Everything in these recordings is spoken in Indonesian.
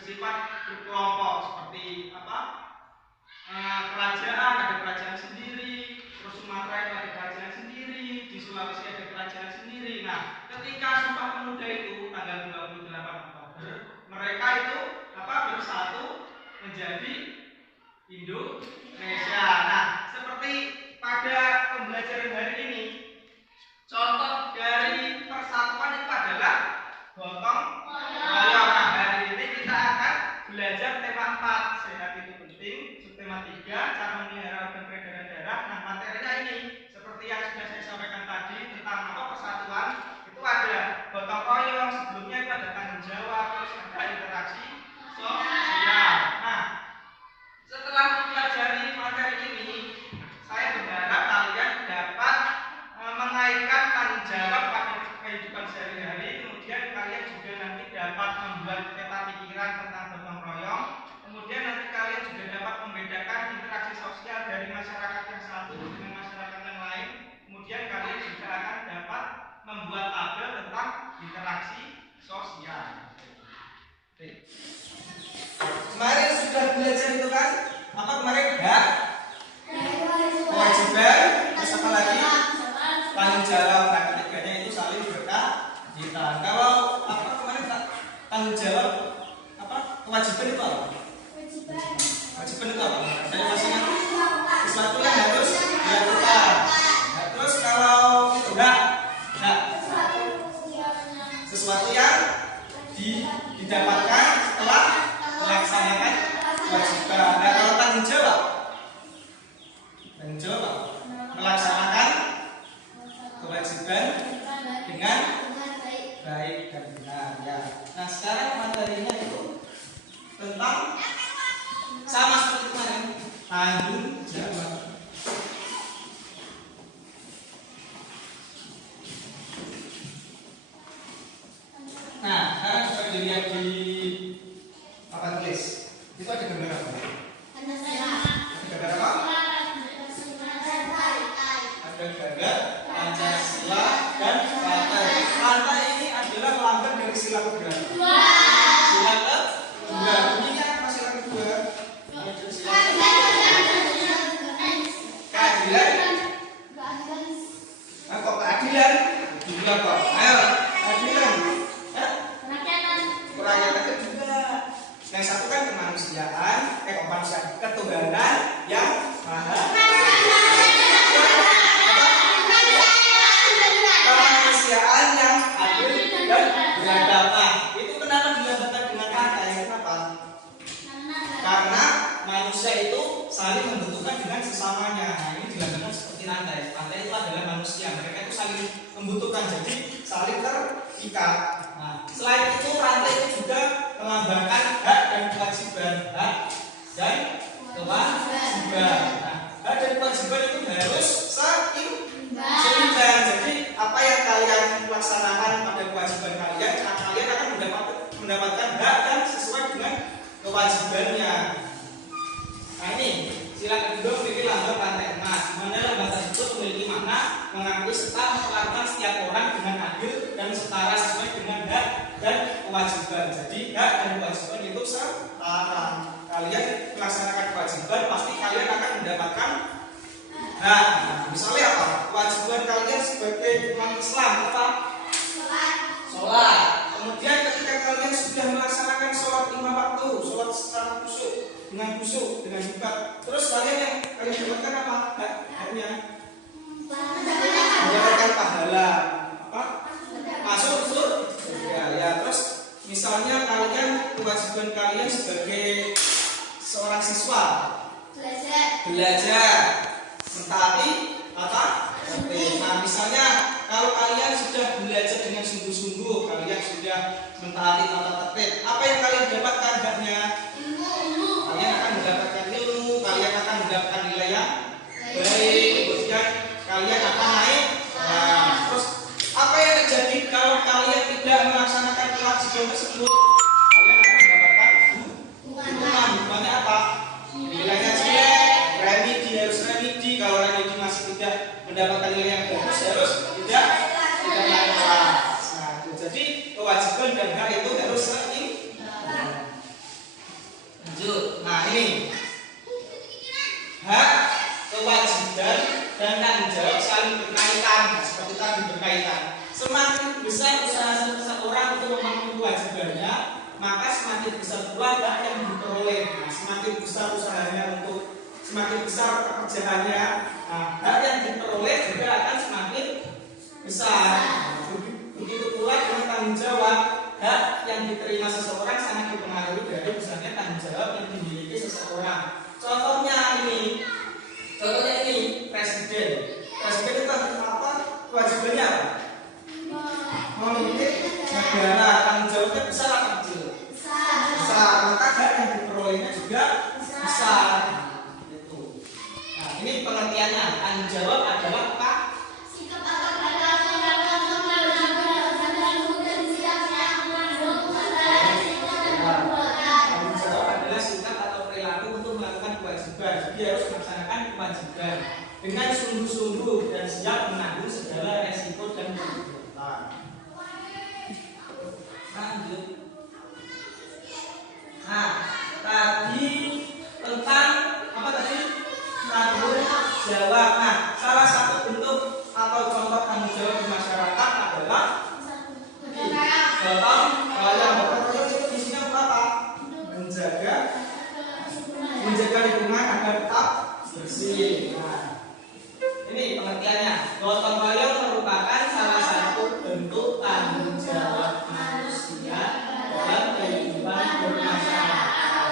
bersifat berkelompok seperti apa? Kerajaan, ada kerajaan sendiri, terus Sumatera itu ada kerajaan sendiri, di Sulawesi ada kerajaan sendiri. Nah, ketika Sumpah Pemuda itu tanggal 28 Oktober, mereka itu bersatu menjadi Indonesia. Nah, seperti pada pembelajaran hari ini, contoh dari persatuan itu adalah gotong royong. Nah, hari ini kita akan belajar tema 4, sehat itu penting. Tema 3, cara memelihara organ peredaran darah. Nah, materinya ini seperti yang sudah saya sampaikan tadi tentang persatuan, itu ada gotong royong, sebelumnya itu ada tanggung jawab, terus ada interaksi sosial. Nah, setelah mempelajari materi ini, saya berharap kalian dapat mengaitkan tanggung jawab pada kehidupan sehari-hari. Kemudian kalian juga nanti dapat membuat peta pikiran tentang gotong royong. Kemudian nanti kalian juga dapat membedakan interaksi sosial dari masyarakat yang satu dengan masyarakat yang lain. Kemudian kalian juga akan dapat membuat tabel tentang interaksi sosial. Kemarin sudah belajar itu kan? Apa kemarin? Hak, kewajiban, terus apa lagi? Tanggung jawab. Nah, ketiganya itu saling berkaitan. Kalau kemarin tanggung jawab, kewajiban itu apa? Kewajiban itu apa? Saya masih ingat sesuatu yang harus dilakukan. Nah, terus kalau itu sesuatu yang didapatkan setelah melaksanakan kewajiban. Nah, kalau tanggung jawab melaksanakan kewajiban dengan baik dan benar ya. Nah, sekarang materinya itu tentang sama seperti kemarin, tanggung jawab. Nah, sekarang coba dilihat di papan tulis. Itu ada gambar apa? Ada gambar apa? Ada gambar Pancasila dan partai. Partai ini adalah lambang dari sila keberapa? Sila kedua. Bunyinya apa sila kedua? Keadilan. Nah, kok keadilan? Juga kok. Ayo, keadilan. Kerakyatan juga. Yang satu kan kemanusiaan, ketuhanan yang maha. Kemanusiaan yang adil dan beradab. Nah, itu kenapa dilambangkan dengan rantai? Kenapa? Karena manusia itu saling membutuhkan dengan sesamanya. Nah, ini dilambangkan seperti rantai. Rantai itu adalah manusia. Mereka itu saling membutuhkan, jadi saling terikat. Nah, selain itu rantai itu juga melambangkan hak dan kewajiban. Hak dan kewajiban. Nah, hak dan kewajiban itu harus seimbang. Jadi apa yang kalian laksanakan pada kewajiban kalian, kalian akan mendapatkan hak dan sesuai dengan kewajibannya. Nah, ini sila kedua memiliki lambang rantai emas, di mana lambang tersebut memiliki makna mengakui serta memperlakukan setiap orang dengan adil dan setara sesuai dengan hak dan kewajiban. Jadi hak dan kewajiban itu setara. Kalian melaksanakan kewajiban, pasti kalian akan mendapatkan hak. Misalnya apa? Kewajiban kalian sebagai umat Islam apa? Sholat. Kemudian ketika kalian sudah melaksanakan sholat 5 waktu, sholat secara khusyuk, dengan hebat, terus kalian yang kalian dapatkan apa? Haknya mendapatkan pahala apa? Masuk surga ya. Terus misalnya kalian, kewajiban kalian sebagai seorang siswa belajar mentaati apa? Nah, misalnya kalau kalian sudah belajar dengan sungguh-sungguh, kalian sudah mentaati tata tertib, apa yang kalian dapatkan haknya? Kalian akan mendapatkan ilmu, kalian akan mendapatkan nilai yang baik, kemudian kalian akan naik. Nah, terus apa yang terjadi kalau kalian tidak melaksanakan kewajiban tersebut? Kalian akan mendapatkan hukuman. Hukumannya apa? Nilainya jelek, harus remedi. Kalau remedi masih tidak mendapatkan nilai yang bagus, harus tidak naik kelas. Nah, jadi kewajiban dan hak itu harus seimbang. ini hak, kewajiban, dan tanggung jawab saling berkaitan. Seperti tadi berkaitan. Semakin besar usaha seseorang untuk memenuhi kewajibannya, maka semakin besar pula hak yang diperoleh. Nah, semakin besar usahanya untuk semakin besar pekerjaannya, nah, hak yang diperoleh juga akan semakin besar. Begitu pula dengan tanggung jawab, hak yang diterima seseorang sangat dipengaruhi dari besarnya tanggung jawab yang dimiliki seseorang. Contohnya ini presiden. Presiden itu apa? Kewajibannya apa? Memimpin negara. Tanggung jawabnya besar atau kecil? Besar. Maka hak yang diperolehnya juga besar. Nah, ini pengertiannya. Tanggung jawab adalah apa? Jadi harus melaksanakan kewajiban dengan sungguh-sungguh dan siap menanggung segala resiko dan kebutuhan. Lanjut. Nah, tadi tentang apa tadi? Tanggung jawab. Nah, salah satu bentuk atau contoh tanggung jawab di masyarakat adalah gotong royong. Gotong royong itu isinya apa? Menjaga lingkungan agar tetap bersih. Nah, ini pengertiannya. Gotong royong merupakan salah satu bentuk tanggung jawab manusia dalam kehidupan bermasyarakat.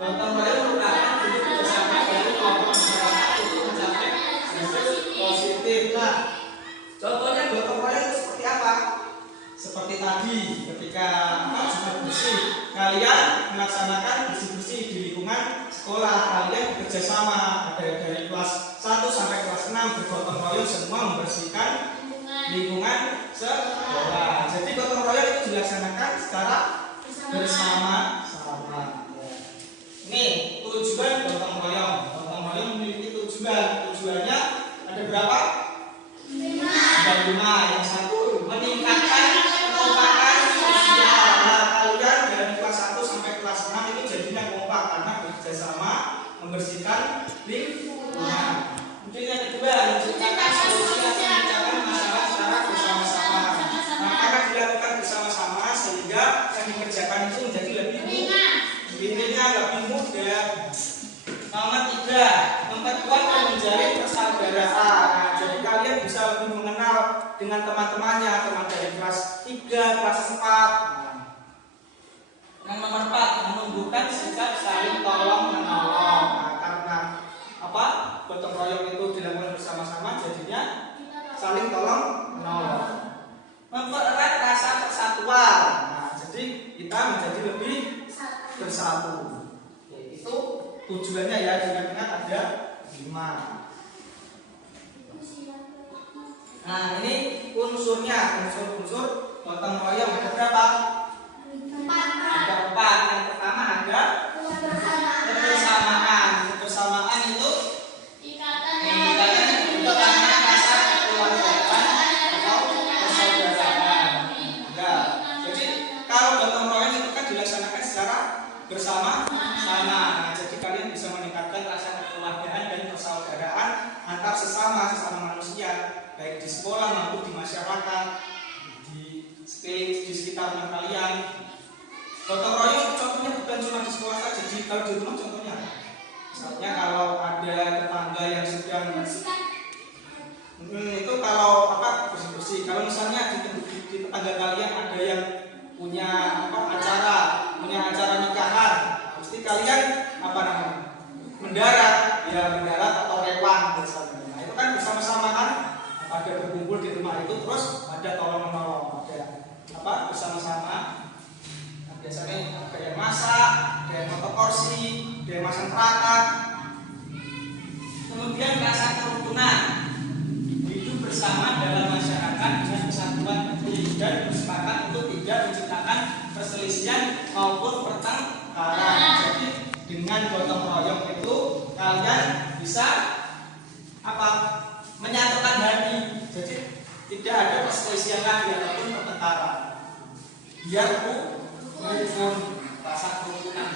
Gotong royong merupakan bentuk kerjasama dari kelompok masyarakat untuk mencapai hasil positif. Nah, contohnya gotong royong itu seperti apa? Seperti tadi ketika Jumat bersih, kalian melaksanakan bersih-bersih di lingkungan sekolah, kalian bekerja sama, ada dari kelas 1 sampai kelas 6 bergotong royong semua membersihkan lingkungan sekolah. Jadi gotong royong itu dilaksanakan secara bersama-sama. Ini tujuan gotong royong. Gotong royong memiliki tujuan. Tujuannya ada berapa? 5. Yang satu meningkatkan kekompakan sosial. Nah, kalian dari kelas 1 sampai kelas 6 itu jadinya kompak karena bekerja sama membersihkan lingkungan. Kemudian yang kedua, menciptakan solusi atau memecahkan masalah secara bersama-sama. Nah, karena dilakukan bersama-sama sehingga yang dikerjakan itu menjadi lebih mudah. Nomor 3, memperkuat dan menjalin persaudaraan. Nah, jadi kalian bisa lebih mengenal dengan teman-temannya, teman dari kelas 3, kelas 4. Yang nomor 4, menumbuhkan sikap saling tolong menolong. Nah, karena apa? Gotong royong itu dilakukan bersama-sama, jadinya saling tolong menolong. Mempererat rasa persatuan. Nah, jadi kita menjadi lebih bersatu. Itu tujuannya ya, ingat-ingat ada 5. Nah, ini unsurnya, unsur gotong royong ada berapa? 4. Yang pertama ada kebersamaan. Kebersamaan itu ikatan untuk rasa kekeluargaan atau persaudaraan. Ya. Jadi kalau gotong royong itu kan dilaksanakan secara bersama-sama. Nah, jadi kalian bisa meningkatkan rasa kekeluargaan dan persaudaraan antar sesama manusia, baik di sekolah maupun di masyarakat, di sekitar kalian. Gotong royong contohnya bukan cuma di sekolah saja, kalau di rumah contohnya. Misalnya kalau ada tetangga yang sedang itu kalau apa bersih-bersih. Kalau misalnya di tetangga kalian ada yang punya acara nikahan, pasti kalian mendarat atau rewang misalnya. Nah, itu kan bersama-sama kan, pada berkumpul di rumah itu, terus ada tolong menolong, ada bersama-sama. Nah, biasanya ada yang masak, ada yang potong porsi, ada yang masang perangkat. Kemudian rasa kerukunan, hidup bersama dalam masyarakat dengan kesatuan hati dan bersepakat untuk tidak menciptakan perselisihan maupun pertengkaran. Jadi dengan gotong royong itu kalian bisa menyatukan hati. Jadi tidak ada perselisihan lagi ataupun pertengkaran. Biar rukun, rasa kerukunan.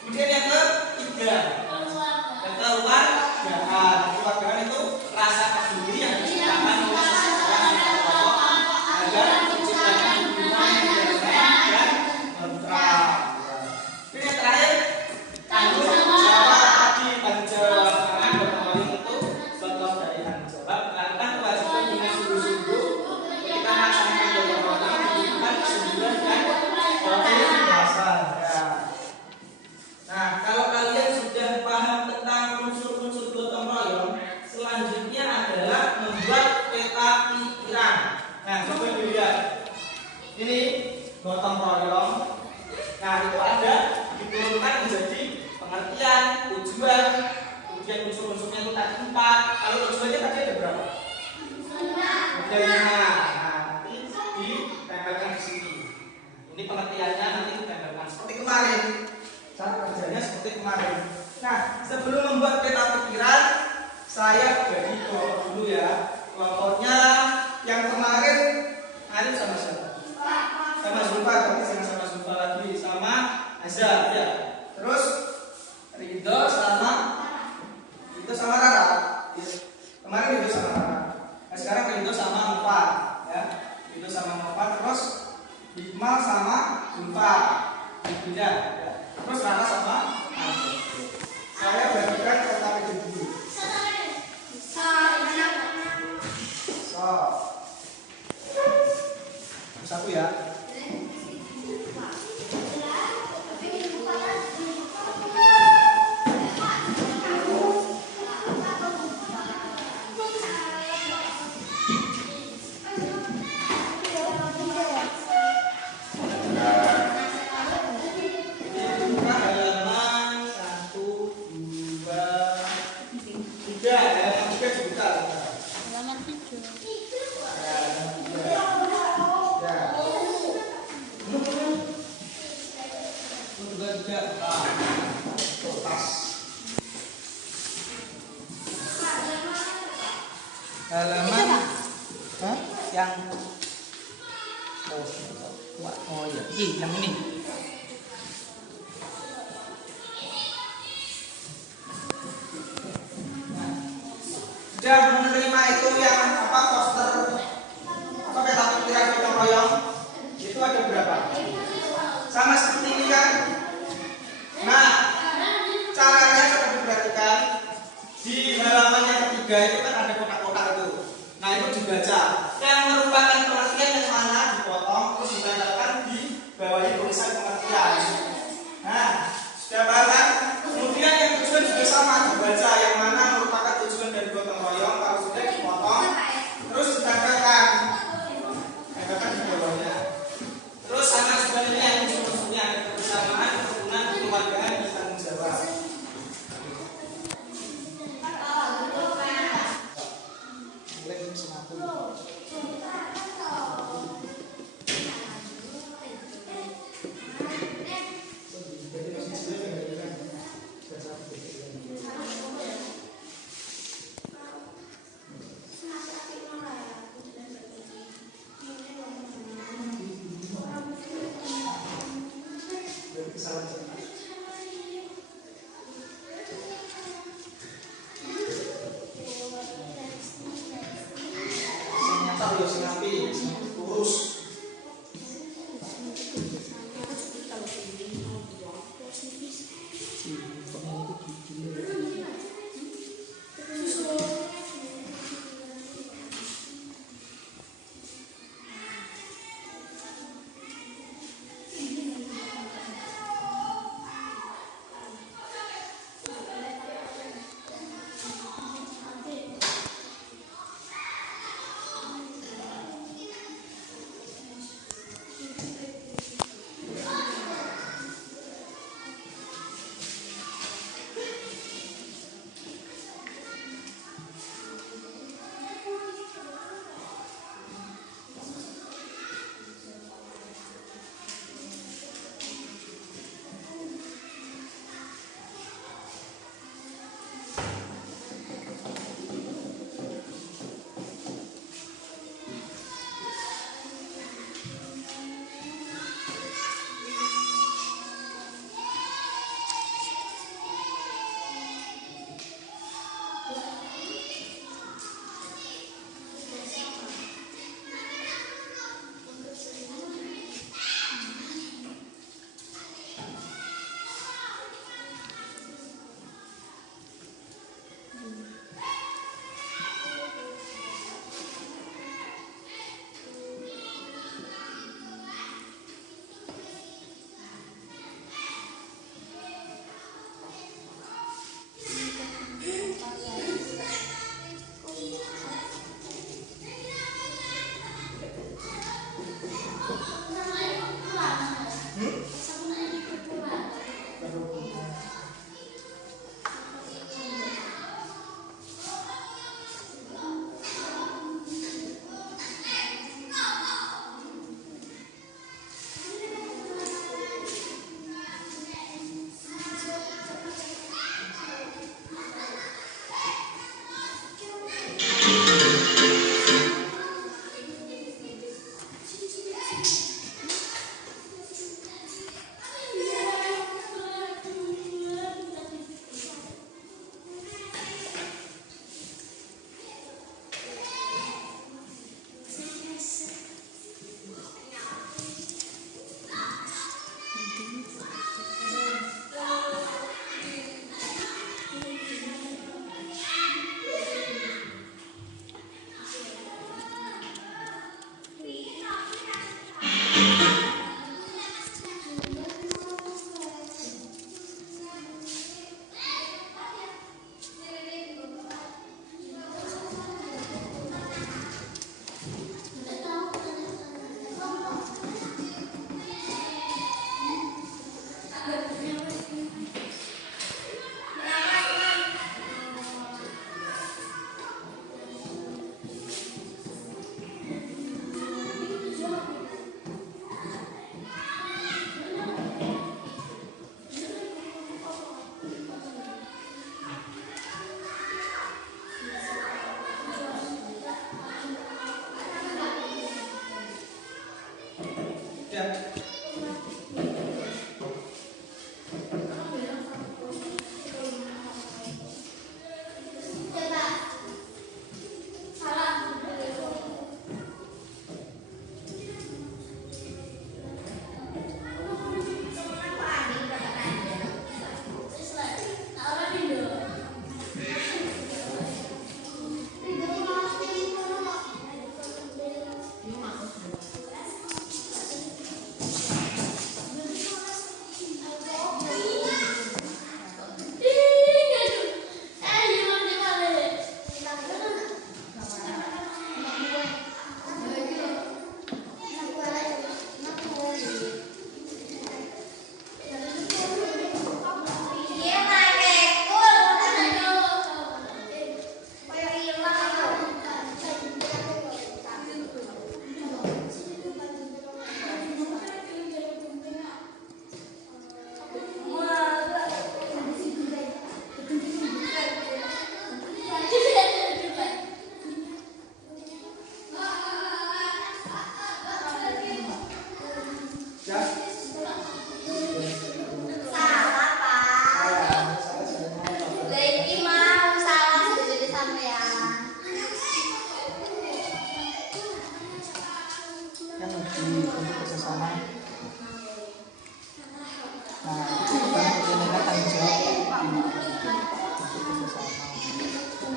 Kemudian yang keluarga. Kekeluargaan. Kekeluargaan itu rasa peduli yang diciptakan oleh seseorang yang berkelompok agar menciptakan hubungan yang damai dan tentram. Ini yang terakhir, tanggung jawab tadi, tanggung jawab. Karena gotong royong itu contoh dari tanggung jawab. Melakukan kewajiban dengan sungguh-sungguh ketika melaksanakan gotong royong membutuhkan kesungguhan dan keikhlasan. Nah, kalau kalian sudah paham tentang unsur-unsur gotong royong, selanjutnya adalah membuat peta pikiran. Nah, coba dilihat. Ini gotong royong. Nah, itu ada diturunkan menjadi pengertian, tujuan, kemudian unsur-unsurnya itu tadi 4. Kalau tujuannya tadi ada berapa? Ada 5. Nah, nanti ditempelkan di sini. Ini pengertiannya nanti ditempelkan seperti kemarin. Cara kerjanya seperti kemarin. Nah, sebelum membuat peta pikiran, saya bagi kelompok dulu ya. Kelompoknya yang kemarin Arif sama siapa? Sama Zulfa, tapi sama Zulfa lagi, sama Azhar ya. Terus Ridho sama Rara. Kemarin Ridho sama Rara. Nah, sekarang Ridho sama Mufa ya. Ridho sama Mufa, terus Iqmal sama Zulfa. Beda ya. Terus Rara sama Azhar. Saya bagikan peta pikiran dulu. Satu ya. Halaman yang ya, yang ini. Sudah menerima itu yang apa poster apa peta pikiran gotong royong itu ada berapa? Sama seperti ini kan? Nah, caranya coba diperhatikan di halaman yang ketiga itu kan ada kotak-kotak itu. Nah, itu dibaca. Yang merupakan pengertian yang mana dipotong terus ditempelkan di bawah tulisan pengertian. Nah, sudah paham? Kemudian yang tujuan juga sama dibaca yang mana merupakan tujuan dari gotong royong. Kalau sudah dipotong terus ditempelkan di bawahnya. Terus sama sebenarnya yang unsur-unsurnya ada kebersamaan, kerukunan, kekeluargaan, dan tanggung jawab.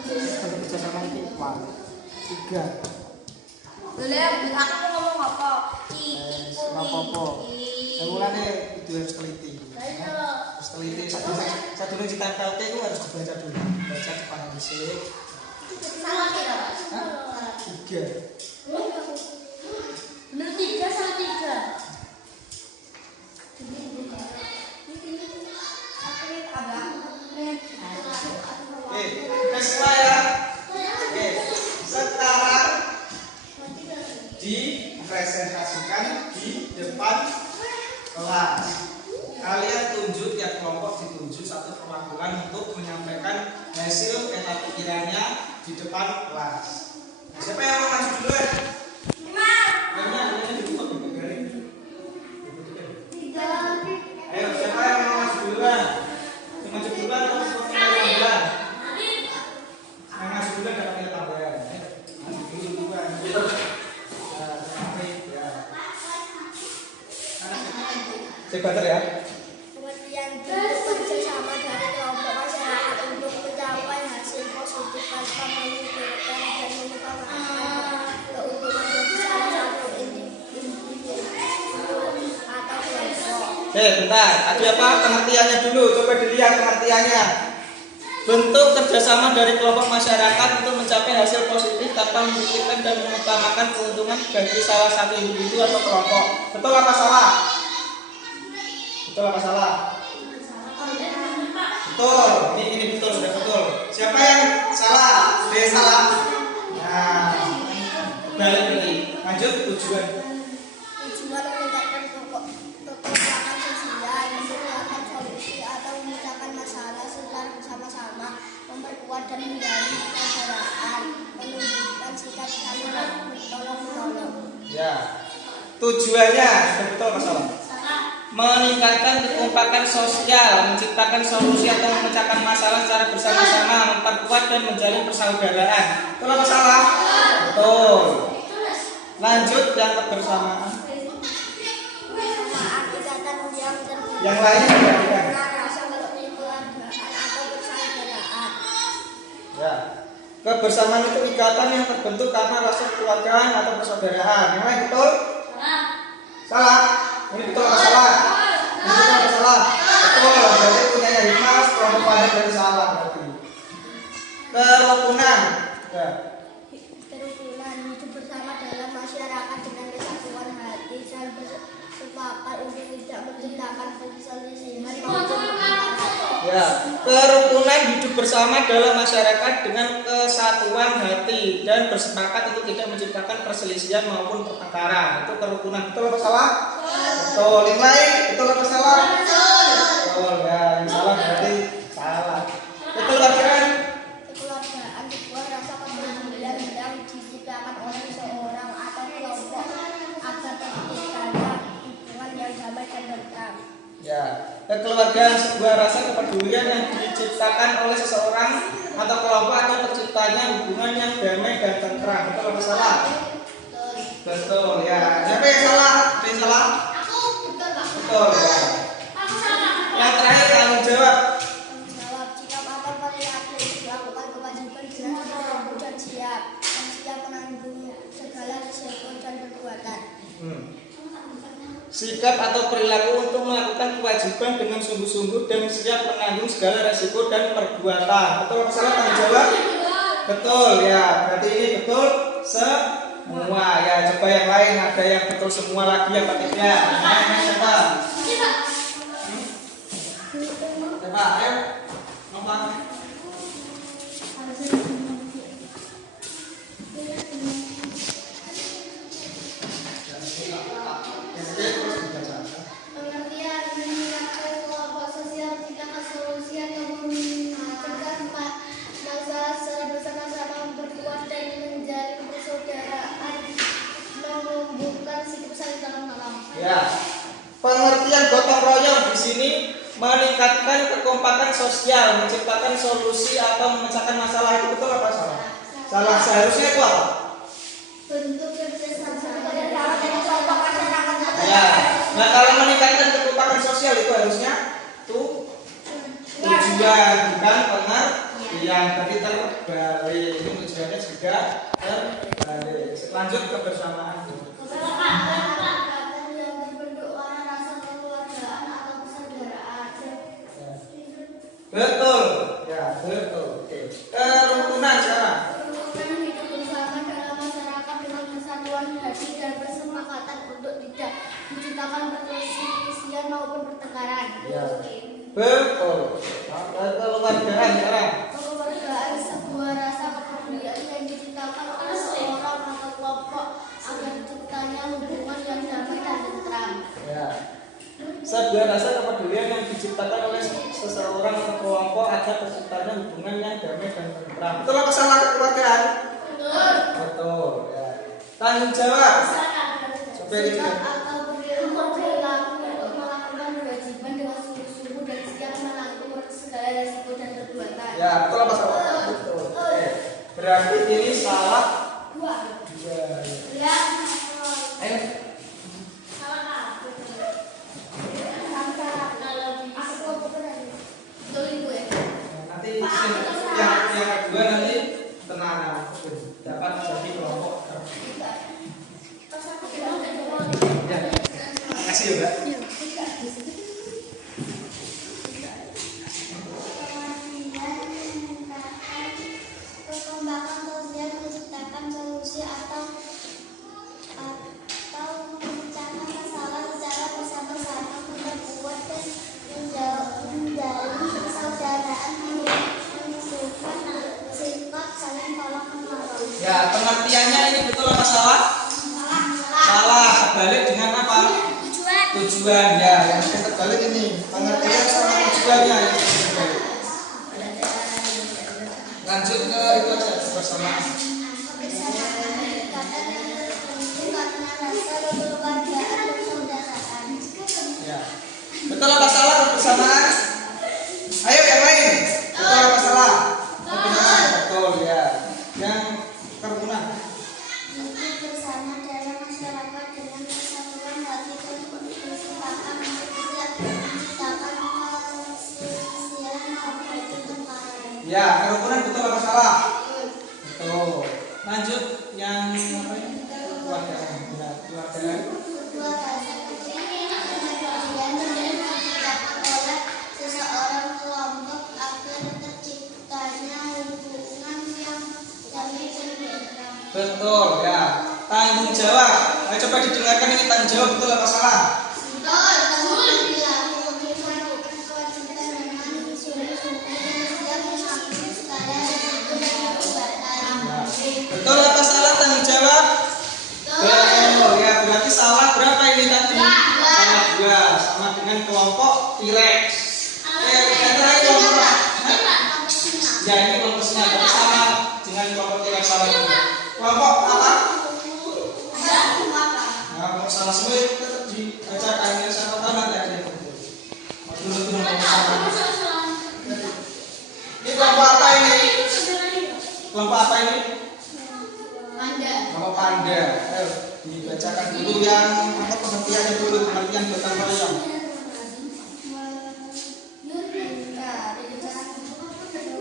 kerjasama ini kuat. 3. Boleh, aku mau ngomong apa? Apa-apa. Mulane itu harus teliti. Harus teliti. Satu ditempelke itu harus dibaca dulu. Baca dipahami dhisik. Salah kira? 3. Bener 3 sama 3. Oke, tes ya. Oke, sekarang dipresentasikan di depan kelas. Kalian tunjuk tiap kelompok ditunjuk satu perwakilan untuk menyampaikan hasil peta pikirannya di depan kelas. Nah, siapa yang mau maju duluan? Kayaknya ditutup di garing. Ayo, siapa yang mau maju duluan? Yang maju duluan atau seperti tambahan? Yang maju duluan dapat nilai tambahan. Maju dulu duluan. Cek bater ya. Pengertian bentuk kerjasama dari kelompok masyarakat untuk mencapai hasil positif tanpa menimbulkan dan mengutamakan keuntungan bagi salah satu individu atau kelompok. Bentar. Tadi apa pengertiannya dulu? Coba dilihat pengertiannya. Bentuk kerjasama dari kelompok masyarakat untuk mencapai hasil positif tanpa memikirkan dan mengutamakan keuntungan bagi salah satu individu atau kelompok. Betul apa salah? Betul apa salah? Betul. Ini betul, sudah betul. Siapa yang salah? Saya salah. Nah, balik berarti. Lanjut tujuan. Tujuan meningkatkan kekompakan sosial, menciptakan solusi atau memecahkan masalah secara bersama-sama, memperkuat dan menjalin persaudaraan, menunjukkan sikap saling tolong-menolong. Ya. Tujuannya betul apa salah? Meningkatkan kekompakan sosial, menciptakan solusi atau memecahkan masalah secara bersama-sama, memperkuat dan menjalin persaudaraan. Betul apa salah? Betul. Lanjut yang kebersamaan. Kebersamaan ikatan yang terbentuk Yang lainnya perhatikan. karena rasa kekeluargaan atau persaudaraan. Ya. Kebersamaan itu ikatan yang terbentuk karena rasa kekeluargaan atau persaudaraan. Yang lain betul? Salah. Ini betul apa salah? Ini betul apa salah? Betul. Berarti punyanya Himas, kelompok padat dari salah berarti. Kerukunan. Ya. Kerukunan hidup bersama dalam masyarakat dengan kesatuan hati, saling bersepakat untuk tidak menciptakan perselisihan maupun pertengkaran. Ya, kerukunan hidup bersama dalam masyarakat dengan kesatuan hati dan bersepakat untuk tidak menciptakan perselisihan maupun pertengkaran. Itu kerukunan. Betul apa salah? Betul. Yang lain betul apa salah? Betul. Ya, yang salah berarti salah. Kekeluargaan. Kekeluargaan sebuah rasa kepedulian yang diciptakan oleh seorang atau kelompok agar terciptanya hubungan yang damai dan tentram. Ya, kekeluargaan sebuah rasa kepedulian yang diciptakan oleh seseorang atau kelompok agar terciptanya hubungan yang damai dan tentram. Betul apa salah? Betul. Ya. Siapa yang salah? Siapa yang salah? Aku betul Pak. Betul. Ya. Aku salah. Yang terakhir tanggung jawab. Jawab sikap atau perilaku melakukan kewajiban jelas bertanggung dan siap menanggung segala risiko dan perbuatan. Sikap atau perilaku untuk melakukan kewajiban dengan sungguh-sungguh dan siap menanggung segala resiko dan perbuatan. Betul apa salah tanggung jawab? Betul ya. Berarti ini betul semua ya. Coba yang lain ada yang betul semua lagi apa tidak? Nah, siapa? Siapa? Ayo. Nomor. Pengertian menyiapkan kelompok sosial menciptakan solusi atau mencegah masalah secara bersama-sama, memperkuat dan menjalin persaudaraan, menumbuhkan sikap saling tolong-menolong. Ya. Pengertian gotong royong di sini meningkatkan kekompakan sosial, menciptakan solusi atau memecahkan masalah. Itu betul apa salah? Salah. Seharusnya itu apa? Bentuk kerjasama dari kelompok masyarakat. Ya. Nah, kalau meningkatkan kekompakan sosial itu harusnya tujuan. tujuan bukan pengertian, tapi terbalik. Ini tujuannya juga terbalik. Lanjut kebersamaan. Kebersamaan yang berbentuk karena rasa kekeluargaan atau persaudaraan. Betul, ya betul. Oke. Kerukunan sekarang. Kerukunan hidup bersama dalam masyarakat dengan kesatuan hati dan kesepakatan untuk tidak menciptakan perselisihan maupun pertengkaran. Ya. Betul. Kekeluargaan sekarang. Kekeluargaan sebuah rasa kepedulian yang diciptakan oleh seorang atau kelompok agar terciptanya hubungan yang damai dan tentram. Ya. Sebuah rasa kepedulian yang diciptakan oleh seseorang atau kelompok agar terciptanya hubungan yang damai dan tentram. Betul apa salah kekeluargaan? Betul. Betul. Ya. Tanggung jawab. Supaya Sikap tidak. atau perilaku untuk melakukan kewajiban dengan sungguh-sungguh dan siap menanggung segala resiko dan perbuatan. Ya, betul apa salah? Betul. Oke. Berarti ini salah Dua. dua. Ya. Ayo. Salah. Aku betul. Betul ibu ya. Nanti yang kedua nanti tenang dapat jadi kelompok. Ya. Makasih ya, Mbak. Perkembangan sosial menciptakan solusi atau memecahkan masalah secara bersama-sama, memperkuat dan menjalin persaudaraan, menumbuhkan sifat saling tolong menolong. Ya, pengertiannya ini betul apa salah? Salah. Terbalik dengan apa? Tujuan. Ya, yang terbalik ini pengertian sama tujuannya. Lanjut ke itu aja kebersamaan. Kebersamaan ikatan yang terbentuk karena rasa kekeluargaan dan persaudaraan. Ya. Betul apa salah kebersamaan? Ayo yang lain. Betul apa salah? Kebersamaan. Betul ya. Yang kerukunan. Hidup bersama dalam masyarakat dengan kesatuan hati dan kesepakatan untuk tidak menciptakan perselisihan maupun pertengkaran. Ya, kerukunan betul apa salah? Betul. Lanjut yang apa ini? Keluargaan. Ya, keluargaan. Sebuah rasa kepedulian yang diciptakan oleh seseorang kelompok agar terciptanya hubungan yang damai dan tentram. Betul ya. Tanggung jawab. Ayo coba didengarkan ini tanggung jawab betul apa salah? Betul. Perilaku untuk melakukan kewajiban dengan sungguh-sungguh dan siap menanggung segala resiko dan perbuatan. Betul apa salah tanggung jawab? Betul ya. Berarti salah berapa ini tadi? Salah dua. Sama dengan kelompok T-Rex. Yang terakhir kelompok apa? Ya ini kelompok singa. Berarti sama dengan kelompok T-Rex salah ini. Kelompok apa? Nah, kalau salah semua tetap dibacakan ya sama tamat ya ini. Dulu ini kelompok apa ini? Kelompok apa ini? Kelompok panda. Ayo dibacakan dulu yang apa pengertiannya dulu pengertian gotong royong.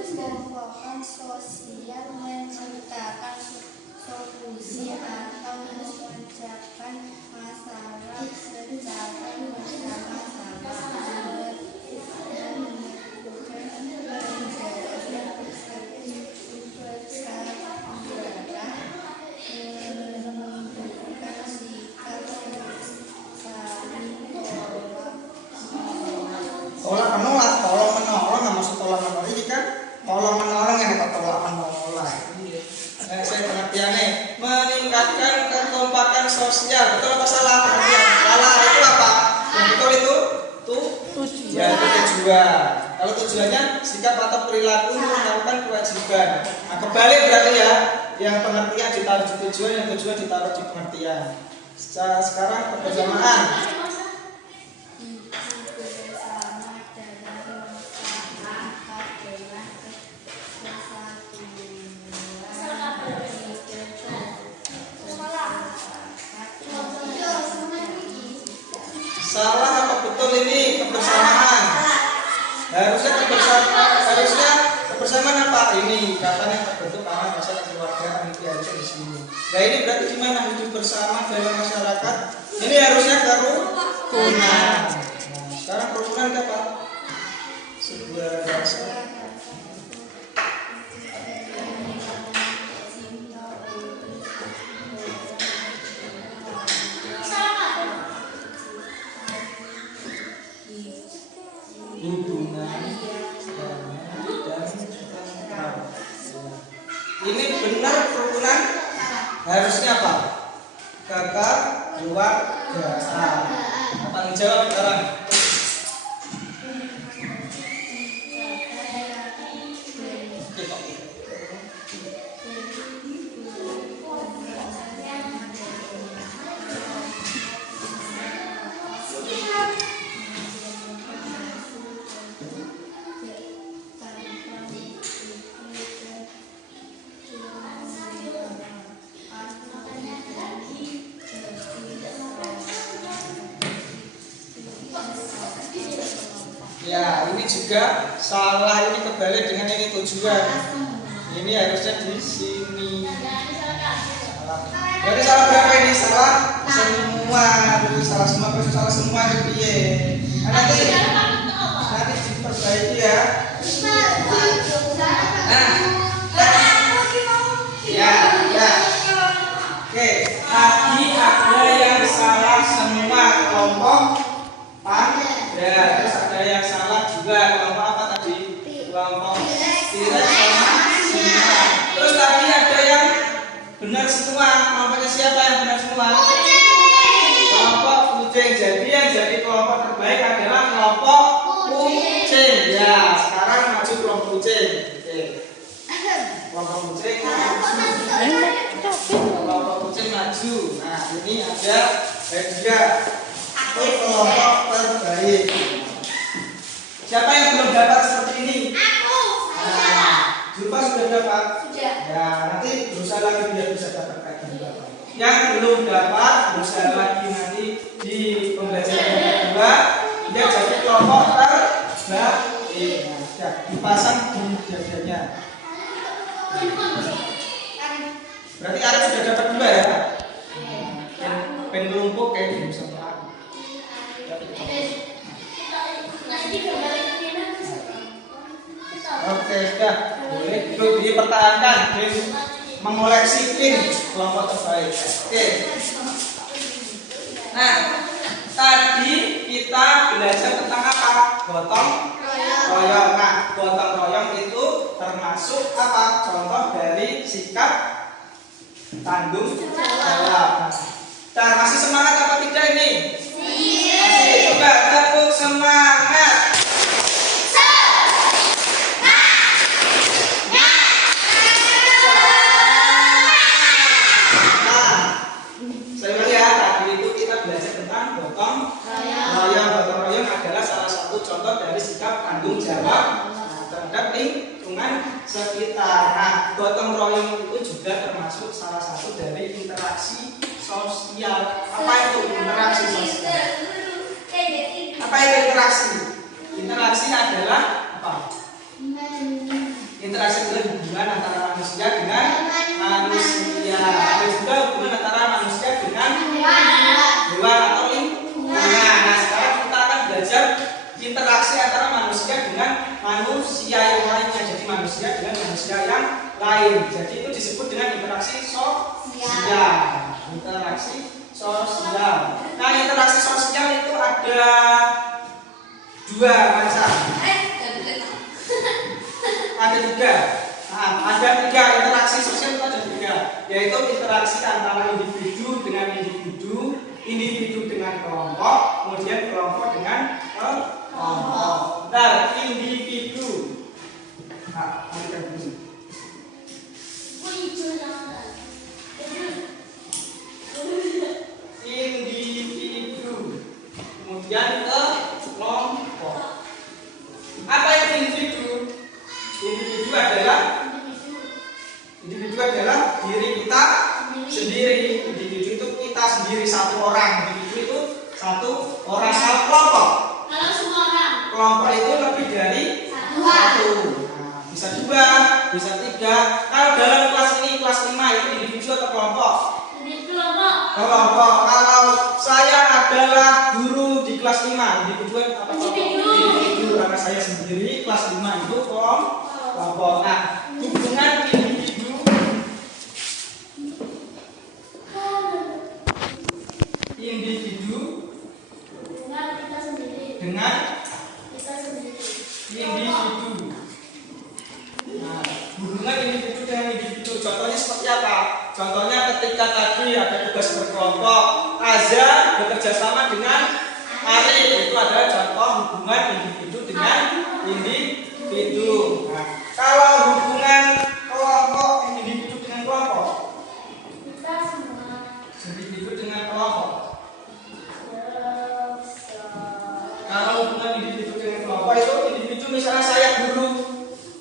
Kelompok sosial menciptakan solusi atau memecahkan masalah secara bersama-sama dan menunjukkan sikap saling Tolak menolak, tolong menolong, nggak maksud tolong menolong ini kan? Tolong menolong yang apa tolak menolak? Saya pengertiannya meningkatkan kekompakan sosial. Betul apa salah pengertian? Salah itu apa? Yang betul itu tujuan. Ya, itu tujuan. Kalau tujuannya sikap atau perilaku untuk melakukan kewajiban. Nah, kebalik berarti ya. Yang pengertian ditaruh di tujuan, yang tujuan ditaruh di pengertian. Sekarang kebersamaan. Salah apa betul ini kebersamaan? Harusnya kebersamaan harusnya kebersamaan apa? Ini ikatan yang terbentuk karena rasa kekeluargaan itu harusnya di sini. Nah ini berarti gimana hidup bersama dalam masyarakat? Ini harusnya kerukunan. Nah, sekarang kerukunan apa? Sebuah dasar. Hubungan dan tentram. Ini benar kerukunan harusnya apa? Kakak keluargaan. Tanggung jawab sekarang. Ya, ini juga salah, ini kebalik dengan ini tujuan. Ini harusnya di sini. Salah. Berarti salah berapa ini? Salah semua. Berarti salah semua, berarti salah semua itu ya. Nanti diperbaiki ya. Nah, ya. Oke, tadi ada yang salah semua kelompok terus ada yang salah juga kelompok apa tadi? Kelompok tidak sama semua. Terus tadi ada yang benar semua. Kelompoknya siapa yang benar semua? Kelompok kucing. Jadi yang jadi kelompok terbaik adalah kelompok kucing. Ya, sekarang maju kelompok kucing. Oke. Kelompok kucing maju. Kelompok kucing maju. Nah, ini ada hadiah. Itu kelompok terbaik. Siapa yang belum dapat seperti ini? Aku. Nah, Zulfa sudah dapat? Sudah. Ya, nanti berusaha lagi biar bisa dapat kayak gini. Yang belum dapat, berusaha lagi nanti di pembelajaran yang kedua. Dia jadi kelompok terbaik. Nah, ya, dipasang di dadanya. Berarti Arif sudah dapat 2 ya? Pen kelompok kayak gini sama aku. Oke, sudah. Boleh itu dipertahankan. Mengoleksi pin kelompok terbaik. Oke. Nah, tadi kita belajar tentang apa? Gotong royong. Nah, gotong royong itu termasuk apa? Contoh dari sikap tanggung jawab. Dan masih semangat apa tidak ini? Masih. Coba tepuk semangat. Saya ulang ya, tadi itu kita belajar tentang gotong royong. Gotong royong adalah salah satu contoh dari sikap tanggung jawab terhadap lingkungan sekitar. Nah, gotong royong itu juga termasuk salah satu dari interaksi sosial. Apa itu interaksi sosial? Apa itu interaksi? Interaksi adalah apa? Interaksi adalah hubungan antara manusia dengan manusia. Ada juga hubungan antara manusia dengan hewan atau lingkungan. Nah, sekarang kita akan belajar interaksi antara manusia dengan manusia yang lainnya. Jadi manusia dengan manusia yang lain. Jadi itu disebut dengan interaksi sosial. Interaksi sosial. Nah, interaksi sosial itu ada 2 macam. Ada 3. Nah, ada 3 interaksi sosial itu ada 3, yaitu interaksi antara individu dengan individu, individu dengan kelompok, kemudian kelompok dengan kelompok. Nah, individu. Nah, kita dulu. Individu, kemudian ke kelompok. Apa itu individu? Individu adalah diri kita sendiri. Individu itu kita sendiri, satu orang. Individu itu satu orang. Kalau kelompok, Kalau semua orang. kelompok itu lebih dari satu bisa 3. Kalau dalam kelas ini kelas 5 itu individu atau kelompok? Kelompok. Kalau saya adalah guru di kelas 5, individu atau kelompok? Individu, karena saya sendiri kelas 5 itu kelompok. Nah, hubungan individu dengan individu. Nah, hubungan individu dengan individu. Contohnya seperti apa? Contohnya ketika tadi ada tugas berkelompok, Azza bekerja sama dengan Arif, itu adalah contoh hubungan individu dengan individu. Nah, kalau hubungan kelompok, individu dengan kelompok, individu dengan kelompok. Kalau hubungan individu dengan kelompok itu individu, misalnya saya guru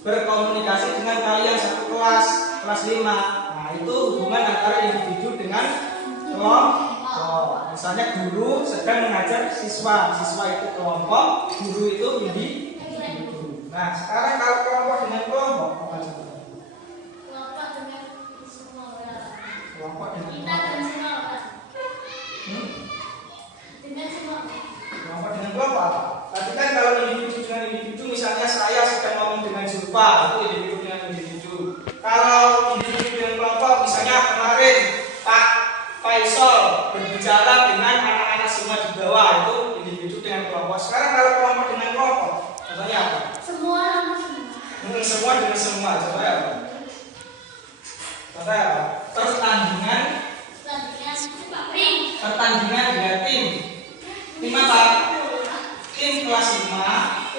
berkomunikasi dengan kalian satu kelas 5. Nah, itu hubungan antara individu dengan kelompok. Misalnya guru sedang mengajar siswa itu kelompok, guru itu individu. Nah, sekarang kalau kelompok dengan kelompok apa contohnya? Kelompok dengan kelompok. Kelompok dengan kelompok apa? Tapi kan kalau individu dengan individu, misalnya saya sedang ngomong dengan Zulfa, itu individu dengan individu. Kalau individu dengan kelompok, misalnya kemarin Pak Faisal berbicara dengan anak-anak semua di bawah, itu individu dengan kelompok. Sekarang kalau kelompok dengan kelompok, contohnya apa? Semua dengan semua, contohnya apa? Contohnya apa? Pertandingan dengan tim. Tim apa? Tim kelas 5.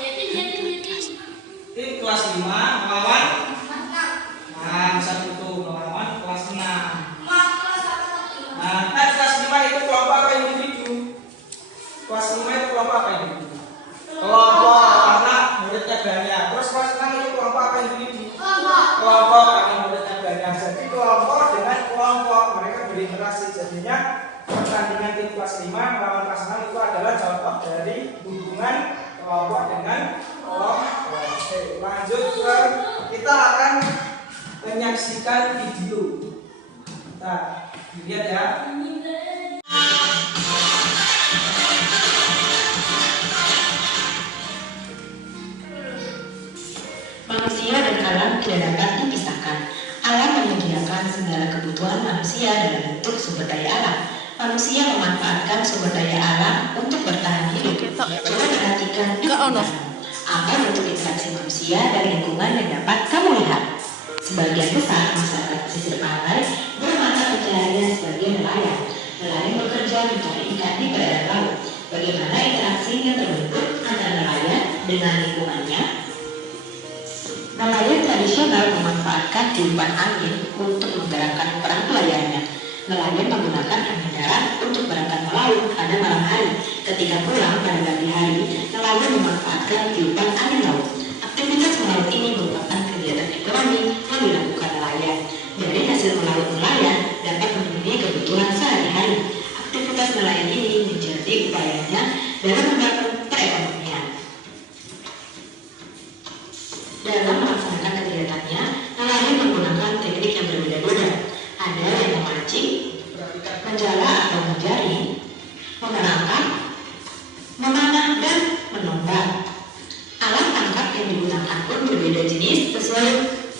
Tim kelas 5 melawan. Nah, misal itu melawan kelas 6. Nah, kelas 5 itu kelompok apa individu? Kelas 5 itu kelompok apa individu? Kelompok, karena muridnya banyak. Terus kelas 6 itu kelompok apa individu? Kelompok, karena muridnya banyak. Jadi kelompok dengan kelompok mereka berinteraksi. Jadinya pertandingan tim kelas 5 melawan kelas 6 itu adalah contoh dari hubungan kelompok dengan kelompok. Oke, lanjut ke kita akan menyaksikan video. Nah, dilihat ya. Manusia dan alam tidak dapat dipisahkan. Alam menyediakan segala kebutuhan manusia dalam bentuk sumber daya alam. Manusia memanfaatkan sumber daya alam untuk bertahan hidup. Coba perhatikan apa bentuk interaksi manusia dari lingkungan yang dapat kamu lihat. Sebagian besar masyarakat pesisir pantai bermata pencaharian sebagai nelayan. Nelayan bekerja mencari ikan di perairan laut. Bagaimana interaksi yang terbentuk antara nelayan dengan lingkungannya? Nelayan tradisional memanfaatkan tiupan angin untuk menggerakkan perahu layarnya. Nelayan menggunakan angin darat untuk berangkat melaut pada malam hari. Ketika pulang pada pagi hari, nelayan memanfaatkan tiupan angin laut. Aktivitas melaut ini merupakan kegiatan ekonomi yang dilakukan nelayan. Dari hasil melaut nelayan dapat memenuhi kebutuhan sehari-hari. Aktivitas nelayan ini menjadi upayanya dalam membangun perekonomian. Dalam melaksanakan kegiatannya, nelayan menggunakan teknik yang berbeda-beda. Ada yang memancing, menjala atau menjaring, menangkap, memanah, dan menombak. Alat tangkap yang digunakan pun berbeda jenis sesuai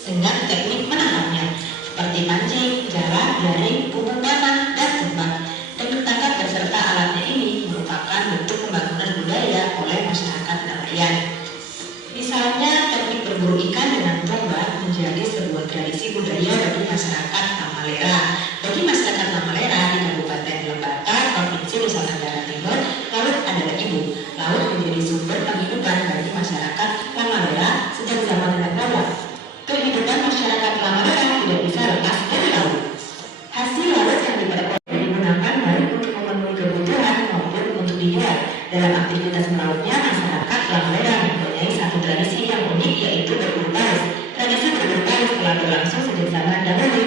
dengan teknik menangkapnya, seperti pancing, jala, jaring, punggung panah, dan tembak. Teknik tangkap beserta alatnya ini merupakan bentuk pembangunan budaya oleh masyarakat nelayan. Misalnya, teknik berburu ikan dengan tombak menjadi sebuah tradisi budaya bagi masyarakat Namalera. Bagi masyarakat Namalera di Kabupaten Lembata, Provinsi Nusa Tenggara Timur, laut adalah ibu. Laut menjadi sumber penghidupan bagi masyarakat Namalera sejak zaman nenek moyang. Kehidupan masyarakat Namalera tidak bisa lepas dari laut. Hasil laut yang diperoleh digunakan baik untuk memenuhi kebutuhan maupun untuk dijual. Dalam aktivitas melautnya, masyarakat Namalera mempunyai satu tradisi yang unik, yaitu berburu paus. Tradisi berburu paus telah berlangsung sejak zaman dahulu.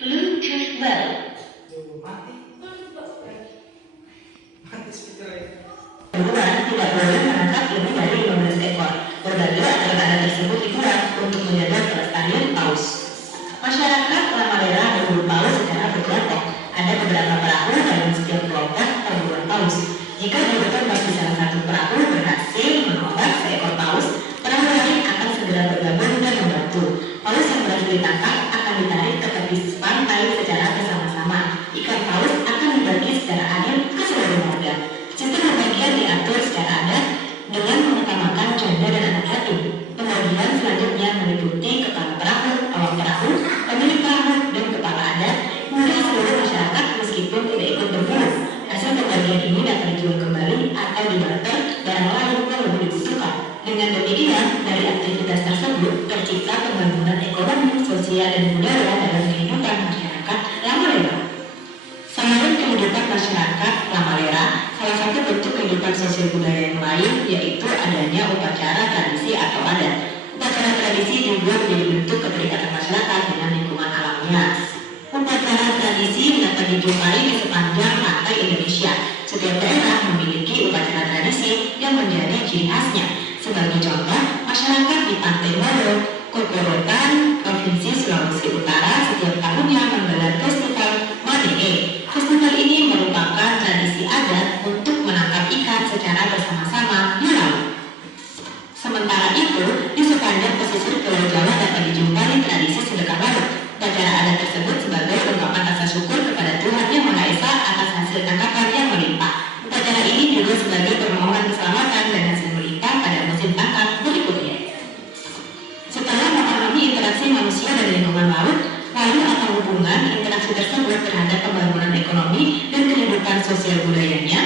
Bluetooth well. Buruan tidak boleh menangkap lebih dari 15 ekor. Berbagai alat tersebut dibuat untuk menjadi Dengan demikian, dari aktivitas tersebut tercipta pembangunan ekonomi, sosial, dan budaya dalam kehidupan masyarakat Lamalera. Selain kehidupan masyarakat Lamalera, salah satu bentuk kehidupan sosial budaya yang lain yaitu adanya upacara tradisi atau adat. Upacara tradisi juga menjadi bentuk keterikatan masyarakat dengan lingkungan alamnya. Upacara tradisi dapat dijumpai di sepanjang pantai Indonesia. Setiap daerah memiliki upacara tradisi yang menjadi ciri khasnya. Sebagai contoh, masyarakat di Pantai Moro, Kokorotan, Provinsi Sulawesi Utara setiap tahunnya menggelar festival Madee. Festival ini merupakan tradisi adat untuk menangkap ikan secara bersama-sama di laut. Sementara itu, di sepanjang pesisir Pulau Jawa dapat dijumpai tradisi sedekah laut. Upacara adat tersebut sebagai ungkapan rasa syukur kepada Tuhan Yang Maha Esa atas hasil tangkapan yang melimpah. Upacara ini juga sebagai permohonan keselamatan dan hasil melimpah pada musim tangkap berikutnya. Setelah memahami interaksi manusia dan lingkungan laut, lalu apa hubungan interaksi tersebut terhadap pembangunan ekonomi dan kehidupan sosial budayanya?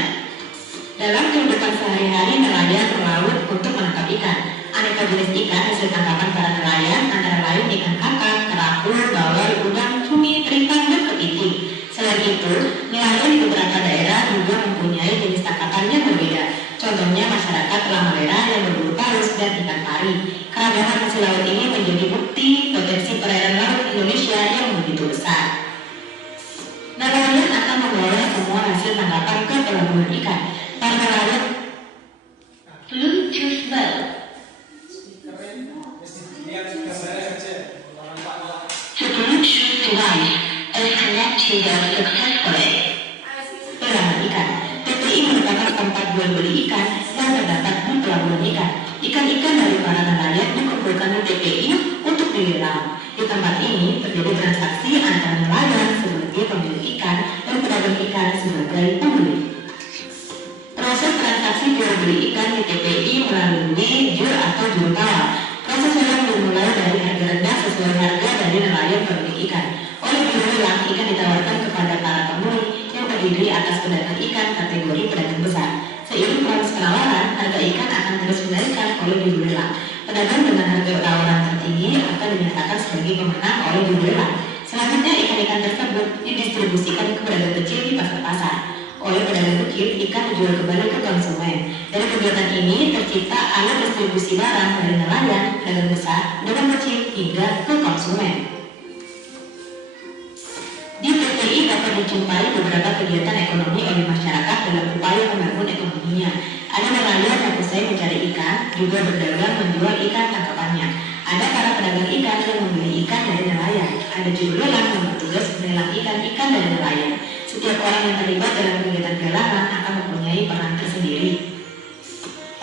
Dalam kehidupan sehari-hari nelayan melaut untuk menangkap ikan. Aneka jenis ikan hasil tangkapan para nelayan antara lain ikan kakap, kerapu, bawal, udang, cumi, teripang, dan kepiting. Selain itu, nelayan di beberapa daerah juga mempunyai jenis tangkapan yang berbeda. Contohnya masyarakat Lamalera yang berburu paus dan ikan pari. Keragaman hasil laut ini menjadi bukti potensi perairan laut Indonesia yang begitu besar. Nelayan akan membawa semua hasil tangkapan ke pelabuhan ikan. Para nelayan Bluetooth mode. The Bluetooth device is connected successfully. Pelabuhan ikan. TPI merupakan tempat jual beli ikan yang terdapat di pelabuhan ikan. Ikan-ikan dari para nelayan dikumpulkan di TPI untuk dilelang. Di tempat ini terjadi transaksi antara nelayan sebagai pemilik ikan dan pedagang ikan sebagai pembeli. Proses transaksi jual beli ikan di TPI melalui jur atau jur tawar. Proses lelang dimulai dari harga rendah sesuai harga dari nelayan pemilik ikan. Oleh juru lelang, ikan ditawarkan kepada para pembeli yang terdiri atas pedagang ikan kategori pedagang besar. Seiring proses penawaran, harga ikan akan terus dinaikkan oleh juru lelang. Pedagang dengan harga tawaran tertinggi akan dinyatakan sebagai pemenang oleh juru lelang. Selanjutnya, ikan-ikan tersebut didistribusikan ke pedagang kecil di pasar-pasar. Oleh pedagang kecil, ikan dijual kembali ke konsumen. Dari kegiatan ini tercipta alur distribusi barang dari nelayan, pedagang besar, pedagang kecil hingga ke konsumen. Di TPI dapat dijumpai beberapa kegiatan ekonomi oleh masyarakat dalam upaya membangun ekonominya. Ada nelayan yang usai mencari ikan juga berdagang menjual ikan tangkapannya. Ada para pedagang ikan yang membeli ikan dari nelayan. Ada juru lelang yang bertugas melelang ikan-ikan dari nelayan. Setiap orang yang terlibat dalam kegiatan pelelangan akan mempunyai peran tersendiri.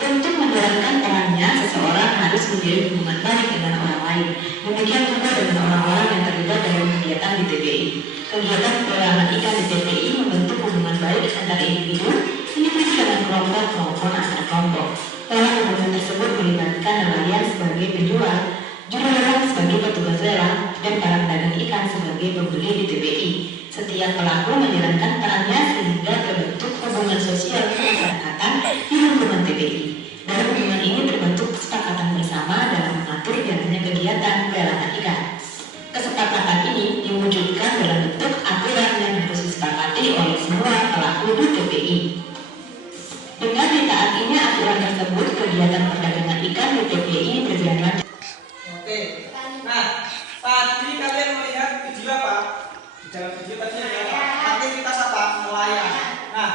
Untuk menjalankan perannya, seseorang harus menjalin hubungan baik dengan orang lain. Demikian juga dengan orang-orang yang terlibat dalam kegiatan di TPI. Kegiatan pelelangan ikan di TPI membentuk hubungan baik antara individu dengan kelompok maupun antar kelompok. Dalam hubungan tersebut melibatkan nelayan sebagai penjual, juru lelang sebagai petugas lelang, dan para pedagang ikan sebagai pembeli di TPI. Setiap pelaku menjalankan perannya sehingga terbentuk hubungan sosial kemasyarakatan di lingkungan TPI. Dalam hubungan ini terbentuk kesepakatan bersama dalam mengatur jalannya kegiatan pelelangan ikan. Kesepakatan ini diwujudkan dalam bentuk aturan yang harus disepakati oleh semua pelaku di TPI. Dengan ditaatinya aturan tersebut, kegiatan perdagangan ikan di TPI berjalan. Oke. Nah, tadi kalian melihat video apa? Di dalam video tadi ada apa? Aktivitas apa? Nelayan. Nah,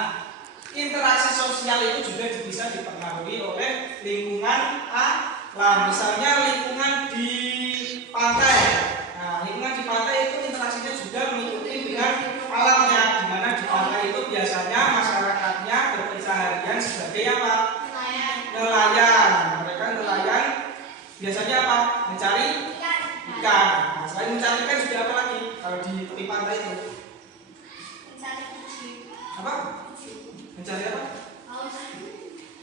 interaksi sosial itu juga bisa dipengaruhi oleh lingkungan alam. Misalnya lingkungan di pantai. Nah, lingkungan di pantai itu interaksinya juga mengikuti dengan alamnya, di mana di pantai itu biasanya masyarakatnya berkeseharian sebagai apa? Nelayan. Mereka nelayan biasanya apa? Mencari ikan. Nah, selain mencari ikan juga apa lagi? Kalau di tepi pantai itu apa? Mencari apa?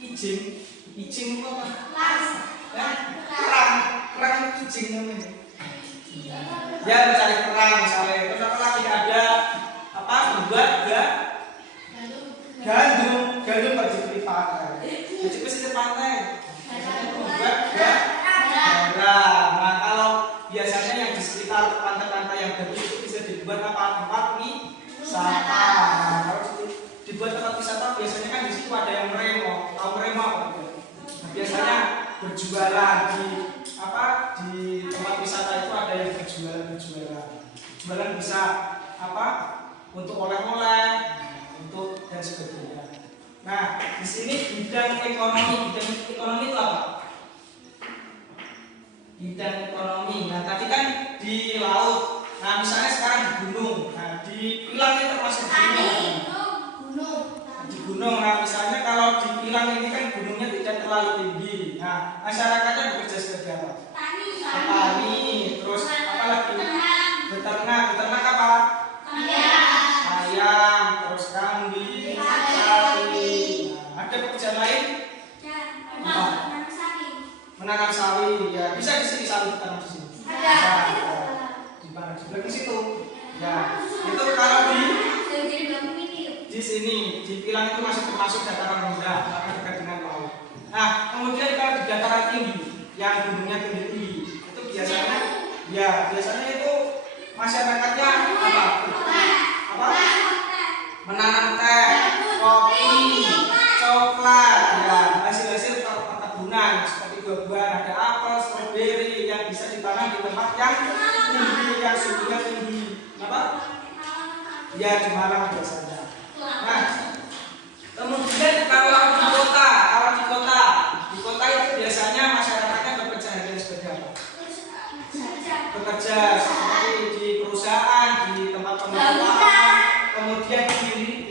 Ijing. Ijing itu apa? Kerang ijing namanya. Ya, mencari kerang misalnya. Terus apa lagi? Ada apa? Membuat gandum pada tepi pantai. Jadi pesisir pantai. Membuat berjualan di tempat wisata itu ada yang berjualan. Jualan bisa untuk oleh-oleh, untuk dan sebagainya. Nah, di sini bidang ekonomi itu apa? Bidang ekonomi. Nah, tadi kan di laut. Nah, misalnya sekarang di gunung. Nah, di Pilang itu termasuk gunung. Di gunung. Nah, misalnya kalau di Pilang ini kan gunungnya tidak terlalu tinggi. Nah, masyarakatnya bekerja seperti apa? Petani. Terus apa lagi? Beternak apa? Ayam. Terus kambing, sapi. Nah, ada pekerjaan lain? Menanam sawi. Ya, bisa di sini sawi ditanam di sini. Di mana? Di belakang situ. Ya, itu kalau di sini di Pilang itu masih termasuk dataran rendah karena dekat dengan laut. Nah, kemudian kalau di dataran tinggi, yang gunungnya tinggi, itu biasanya itu masyarakatnya apa? Menanam teh, kopi, coklat, ya, hasil-hasil perkebunan seperti buah-buahan, ada apel, stroberi yang bisa ditanam di tempat yang tinggi, yang suhunya tinggi. Apa? Ya, di Malang biasanya. Nah, kemudian kalau di kota itu biasanya masyarakatnya bekerja seperti apa? Bekerja seperti di perusahaan, di tempat pembuatan, kemudian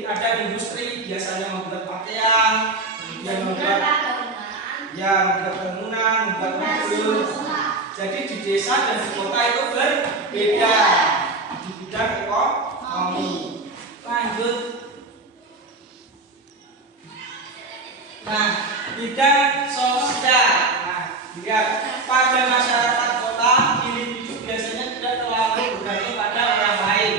ada industri, biasanya membuat pakaian, kemudian membuat bangunan, membuat mobil. Jadi di desa dan di kota itu berbeda di bidang ekonomi. Lanjut. Nah, bidang sosial. Nah, lihat pada masyarakat kota individu biasanya tidak terlalu bergantung pada orang lain.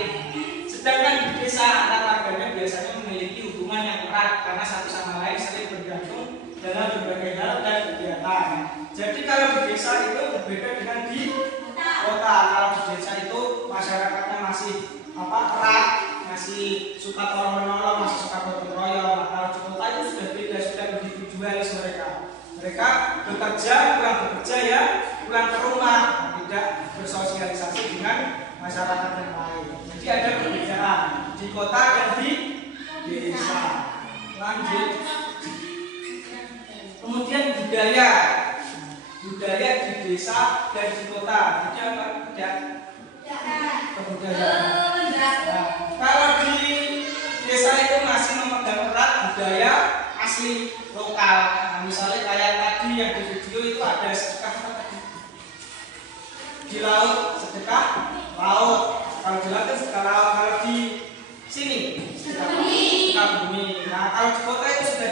Sedangkan di desa antar warganya biasanya memiliki hubungan yang erat karena satu sama lain sering bergantung dalam berbagai hal dan kegiatan. Jadi kalau di desa itu berbeda dengan di kota. Kalau di desa itu masyarakatnya masih erat, masih suka tolong menolong, masih suka gotong royong. Kalau di kota itu sudah beda, sudah individualis mereka. Mereka pulang ke rumah, tidak bersosialisasi dengan masyarakat yang lain. Jadi ada perbedaan di kota dan di desa. Lanjut. Kemudian budaya di desa dan di kota. Jadi apa? Kebudayaan. Nah, kalau di desa itu masih memegang erat budaya asli lokal. Nah, misalnya kayak tadi yang di video itu ada sedekah di laut, sedekah laut. Kalau di laut itu sedekah laut. Kalau di sini sedekah bumi. Nah, kalau di kota itu sudah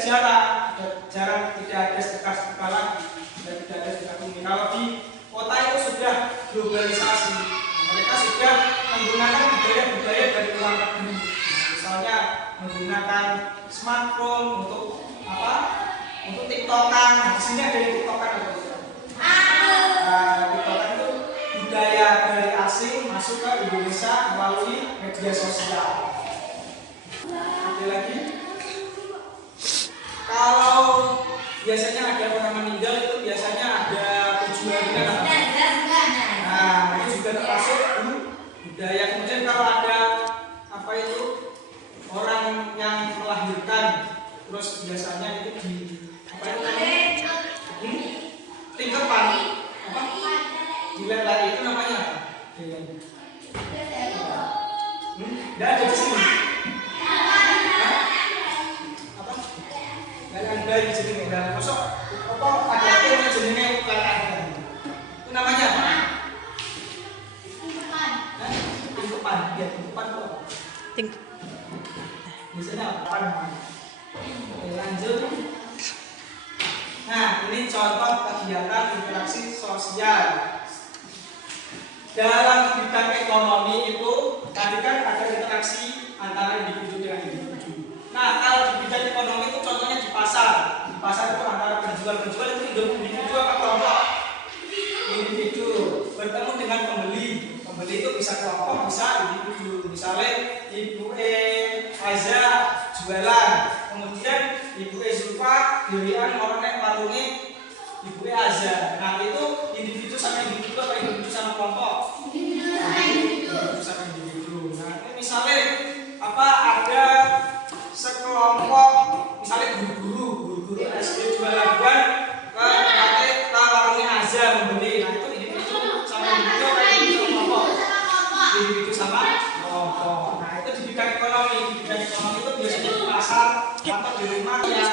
jarang tidak ada sedekah lagi, sudah tidak ada sedekah bumi. Kalau di kota itu sudah globalisasi. Mereka sudah menggunakan budaya-budaya dari luar negeri. Misalnya menggunakan smartphone untuk untuk TikTokan. Di sini ada yang TikTokan atau tidak? TikTokan itu budaya dari asing masuk ke Indonesia melalui media sosial. Ada lagi? Kalau biasanya ada orang meninggal itu biasanya ada perjuangan. Nah, ini juga termasuk budaya. Kemudian kalau ada orang yang melahirkan, terus biasanya itu tingkepan, dilelai itu namanya apa? Tidak ada di sini. Apa? Lelehan bayi jenenge. Masuk apa? Ada yang jenenge lelehan. Itu namanya apa? Tingkepan. Ya, tingkepan itu apa? Biasanya apa namanya? Oke, lanjut. Nah, ini contoh kegiatan interaksi sosial. Dalam bidang ekonomi itu tadi kan ada interaksi antara individu dengan individu. Nah, kalau di bidang ekonomi itu contohnya di pasar. Di pasar itu antara penjual itu individu apa kelompok? Individu bertemu dengan pembeli. Pembeli itu bisa kelompok, bisa individu. Misalnya Ibu Aiza jualan, kemudian Ibu Zulfa dirian orang naik warungnya Ibu Azza. Nah, itu individu sama individu apa individu sama kelompok? Individu sama individu. Nah, ini misalnya apa ada sekelompok misalnya guru-guru SD jualan ke warungnya Azza membeli. Nah, itu individu sama individu apa individu sama kelompok? Individu sama kelompok. Nah, itu di bidang ekonomi. Di bidang ekonomi itu biasanya di pasar atau di rumah ya.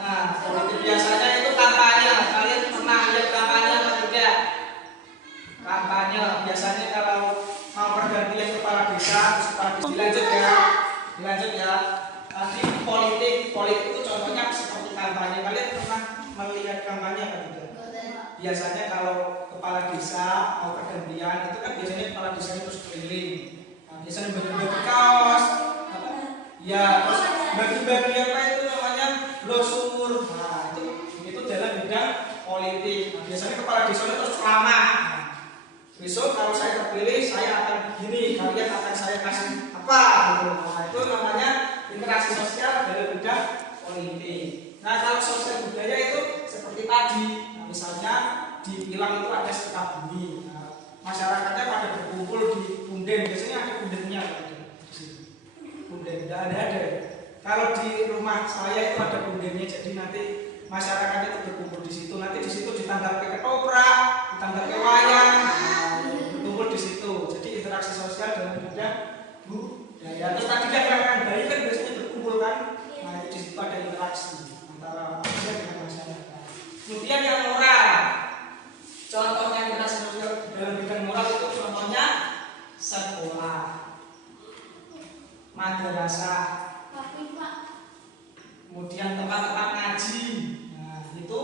Nah, biasanya itu kampanye. Kalian pernah lihat kampanye atau tidak? Kampanye biasanya kalau mau pergantian kepala desa, terus kepala desa dilanjut ya. Tadi politik itu contohnya seperti kampanye. Kalian pernah melihat kampanye atau tidak? Biasanya kalau kepala desa mau pergantian itu kan biasanya kepala desanya terus keliling. Nah, biasanya bagi-bagi kaos, ya terus bagi-bagi apa itu namanya brosur. Nah, itu dalam bidang politik. Nah, biasanya kepala desanya terus ceramah. Besok kalau saya terpilih saya akan begini, kalian akan saya kasih apa gitu. Nah, itu namanya interaksi sosial dalam bidang politik. Nah, kalau sosial budaya itu seperti tadi. Nah, misalnya di Pilang itu ada Setikabumi. Nah, masyarakatnya pada berkumpul di punden. Biasanya ada pundennya di situ. Punden tidak ada. Kalau di rumah saya itu ada pundennya. Jadi nanti masyarakat itu berkumpul di situ. Nanti di situ ditanggal ke ketoprak, ditanggal ke wayang. Berkumpul di situ. Jadi interaksi sosial dalam bidang budaya. Terus tadi kan rekan bayi kan biasanya berkumpul kan. Nah, di situ ada interaksi antara manusia dengan masyarakat. Kemudian yang moral. Contohnya interaksi sosial dalam bidang moral itu contohnya sekolah, madrasah, kemudian tempat-tempat ngaji. Nah, itu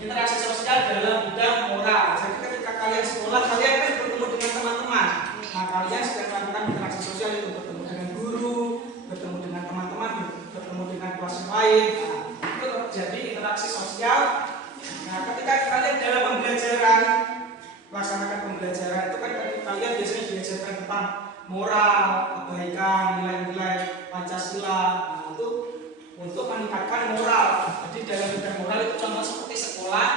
interaksi sosial dalam bidang moral. Jadi ketika kalian sekolah, kalian kan bertemu dengan teman-teman. Nah, kalian sedang melakukan interaksi sosial itu bertemu dengan guru, bertemu dengan teman-teman, bertemu dengan kelas lain. Nah, itu terjadi interaksi sosial. Nah, ketika kalian dalam pembelajaran, melaksanakan pembelajaran itu kan kalian biasanya diajarkan tentang moral, kebaikan, nilai-nilai Pancasila. Nah, itu untuk meningkatkan moral. Jadi dalam bidang moral itu contoh seperti sekolah,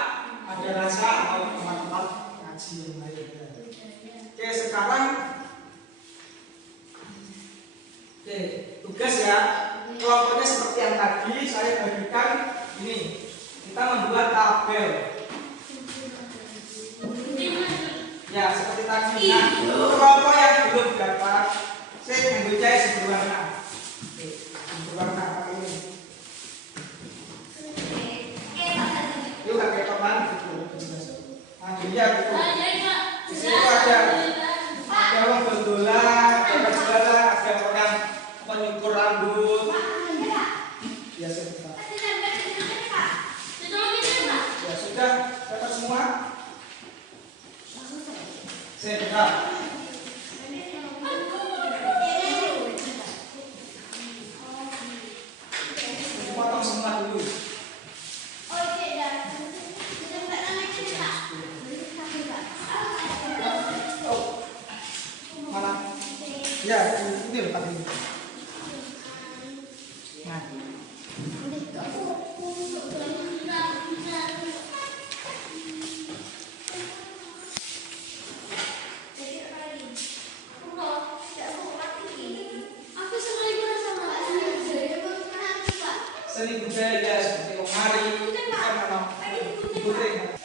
madrasah atau tempat-tempat ngaji yang lainnya. Oke, sekarang tugas ya. Kelompoknya seperti yang tadi saya bagikan ini. Kita membuat tabel. Ya, seperti tadi. Nah, kelompok yang belum dapat, saya ambil jahit berwarna. Berwarna ini. Yuk pakai teman gitu. Nah, dilihat itu. Di situ ada orang berdola, ada berdola, ada orang penyukur rambut. Ya sudah. Ya sudah, dapat semua. Saya dengar. Potong semua dulu. Mana? Ya, ini lepas ini. Nah. Seni budaya seperti lemari, kan memang putri.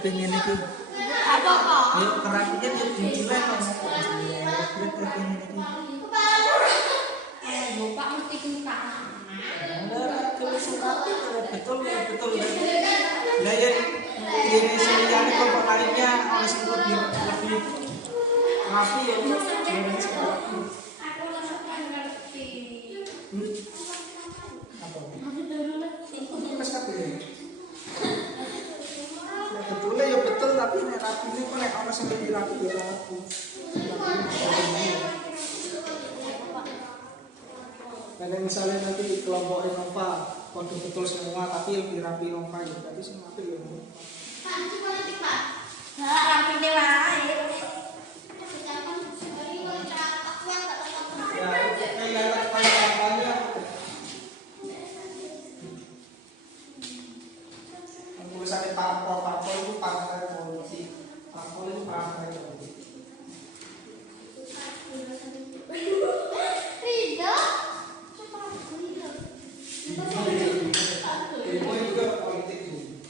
pengen iki. Apa kok? Ya kerapian yo dicilen kok. Jebret pengen iki. Bapak mesti kentang. Nah, kalau rapi betul betul. Lah ya ini seliane kok lainnya harus lebih rapi ya. Aku langsung ngerti. Apa? Wes kabeh. Nah, betulnya ya betul tapi nek rapi ini kok nek ana sing lebih rapi ya rapi. Karena misalnya nanti kelompok Nova kode betul semua tapi lebih rapi Nova ya berarti semua itu ya. Nah, rapi deh wae. Ya, kayak tanya-tanya. Tulisannya parpol itu partai politik. Parpol itu partai politik. Ridho. Demo juga politik ini.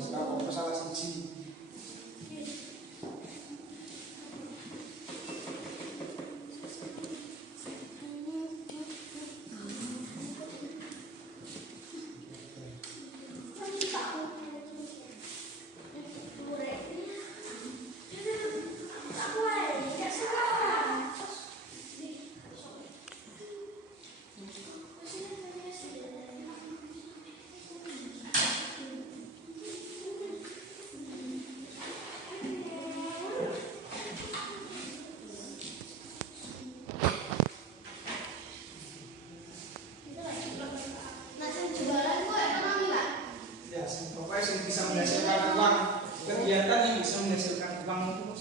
Sekarang salah siji. Ya, pokoknya yang bisa menghasilkan uang, kegiatan yang bisa menghasilkan uang itu.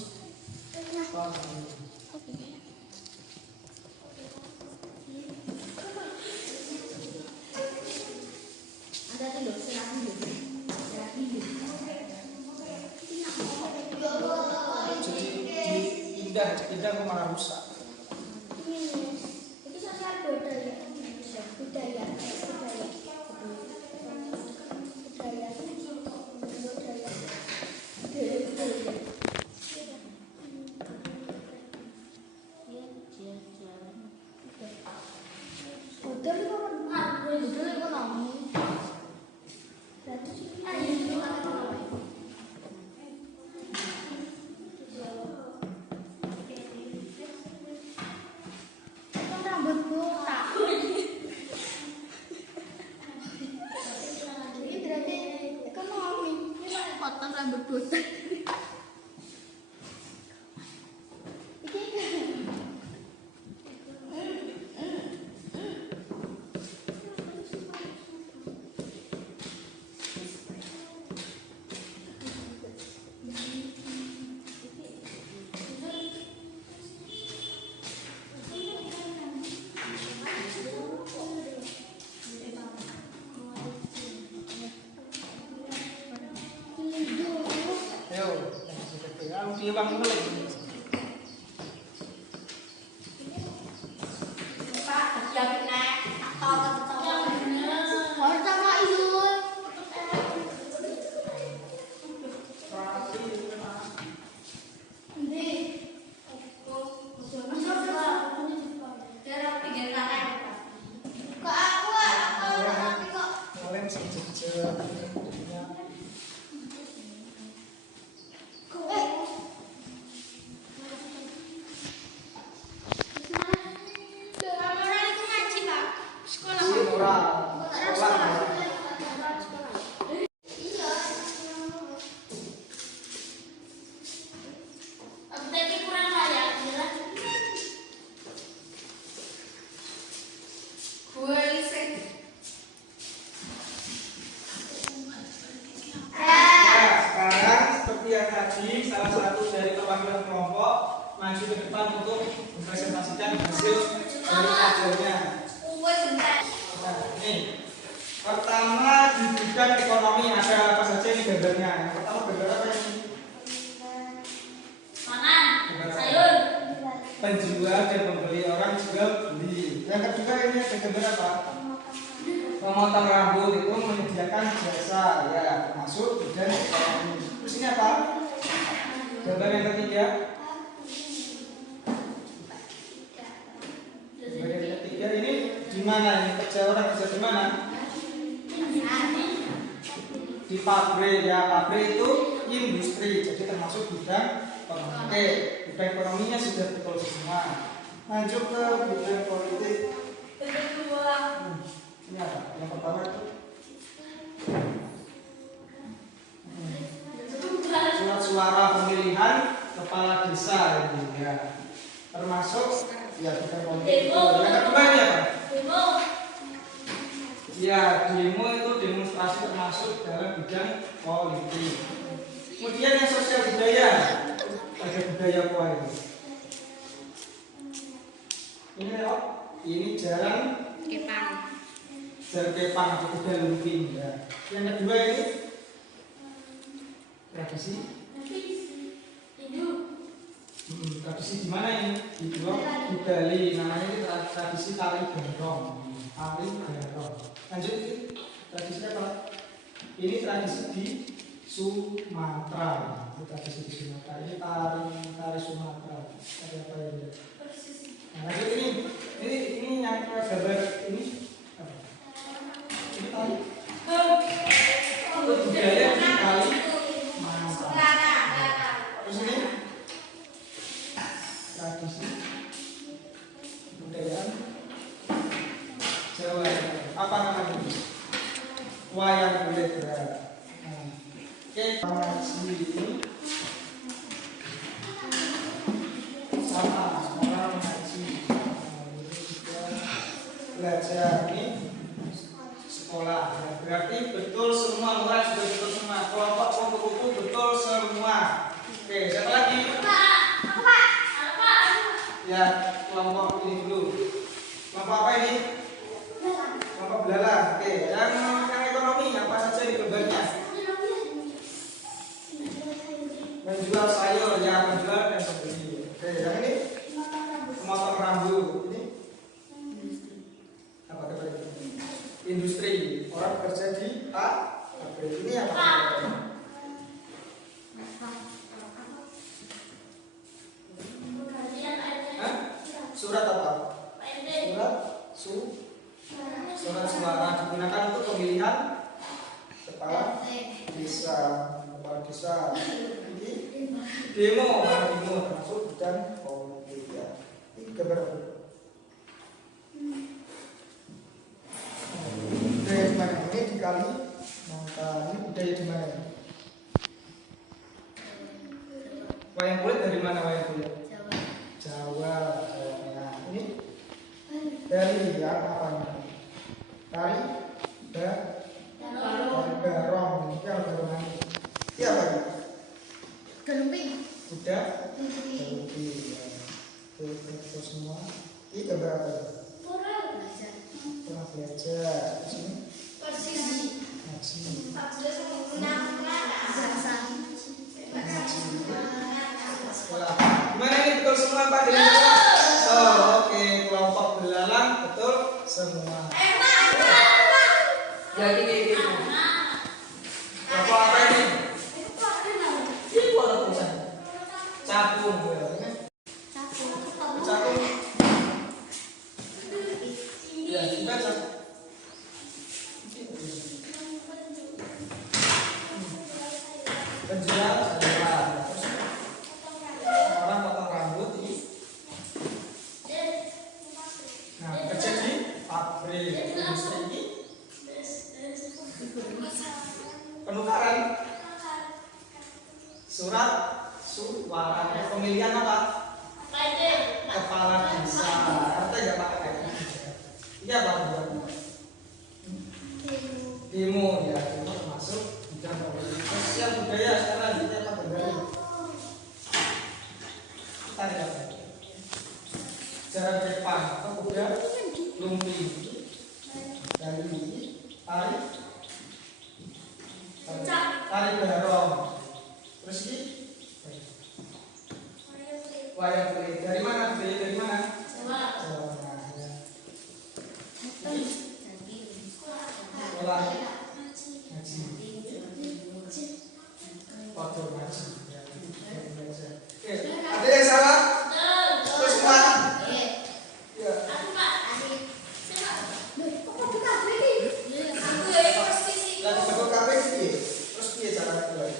Ada tuh serapi. Jadi pindah ke malah rusak. Itu sosial budaya. Budaya. Potong rambut botak. Ayo, aku dia bang mulai. Mulai mesin jejak. Salah satu dari perwakilan kelompok maju ke depan untuk mempresentasikan hasil dari kajiannya. Nah, ini pertama di bidang ekonomi ada apa saja ini gambarnya. Yang pertama gambar apa ini? Gambar penjual dan pembeli, orang jual beli. Yang kedua ini ada gambar apa? Memotong rambut itu menyediakan jasa ya, termasuk bidang ekonomi. Terus ini apa? Gambar yang ketiga. Gambar yang ketiga ini di mana ini kerja orang kerja di mana? Di pabrik ya, pabrik itu industri, jadi termasuk bidang ekonomi. Oke, bidang ekonominya sudah betul semua. Lanjut ke bidang politik. Ini apa? Yang pertama itu surat suara pemilihan kepala desa ini ya, termasuk ya bidang politik. Yang kedua ini apa? Ya, demo itu demonstrasi termasuk dalam bidang politik. Kemudian yang sosial budaya, ada budaya apa ini? Ini apa? Ini jalan kepang atau kuda lumping ya. Yang kedua ini tradisi. Tradisi di mana ini? Di Bali. Namanya ini tradisi tari gendong. Tari gendong. Lanjut ini tradisi apa? Ini tradisi di Sumatera. Ini tradisi di Sumatera. Ini tari Sumatera. Ada apa ini? Nah, lanjut ini yang gambar ini apa? Ini tari. Budaya di Kalimantan. Terus ini tradisi budaya Jawa. Apa namanya? Wayang kulit. Oke, ngaji ini sama orang ngaji. Belajar ini sekolah. Berarti betul semua, orang sudah betul semua. Kelompok kupu-kupu betul semua. Oke, siapa lagi? Ya, kelompok ini dulu. Kelompok apa ini? Kelompok belalang. Oke, yang ekonomi apa saja di gambarnya? Menjual sayur, ya menjual dan sebagainya. Oke, yang ini memotong rambut. Ini apa namanya? Industri. Orang bekerja di pabrik. Ini apa? Surat apa? Surat suara digunakan untuk pemilihan kepala desa. Ini demo termasuk bidang politik ya. Ini gambar apa? Budaya di mana? Ini di Kalimantan. Ini budaya di mana? Wayang kulit dari mana wayang kulit? Jawa. Ini dari ya apa namanya? Tari barong. Ini kalau barong ini. Ini apa ini? Gelumping. Udah. Gelumping. Itu semua. Ini gambar apa? Pernah belajar. Sini. Ngaji. Sekolah. Gimana ini betul semua Pak? Oh, oke, kelompok belalang betul semua. Ya ini. Kelompok apa ini? Ini buat tulisan. Capung. Capung. Ya, baca. Penjual sayuran. Orang potong rambut ini. Nah, kerja di pabrik industri ini. Penukaran surat suara pemilihan apa? Kepala desa. Artinya apa? Iya Pak. Demo ya, demo termasuk bidang politik. Sosial budaya sekarang kita apa gambarnya? Kita lihat. Jalan depan, kuda lumping, dari tari barong. Terus ini wayang kulit. Dari mana? Dari mana? Jawa. Jawa. Foto ngaji. Ya, oke, ada yang salah? Terus semua? Ya. Lagi ketua KPI piye? Terus piye cara mulai?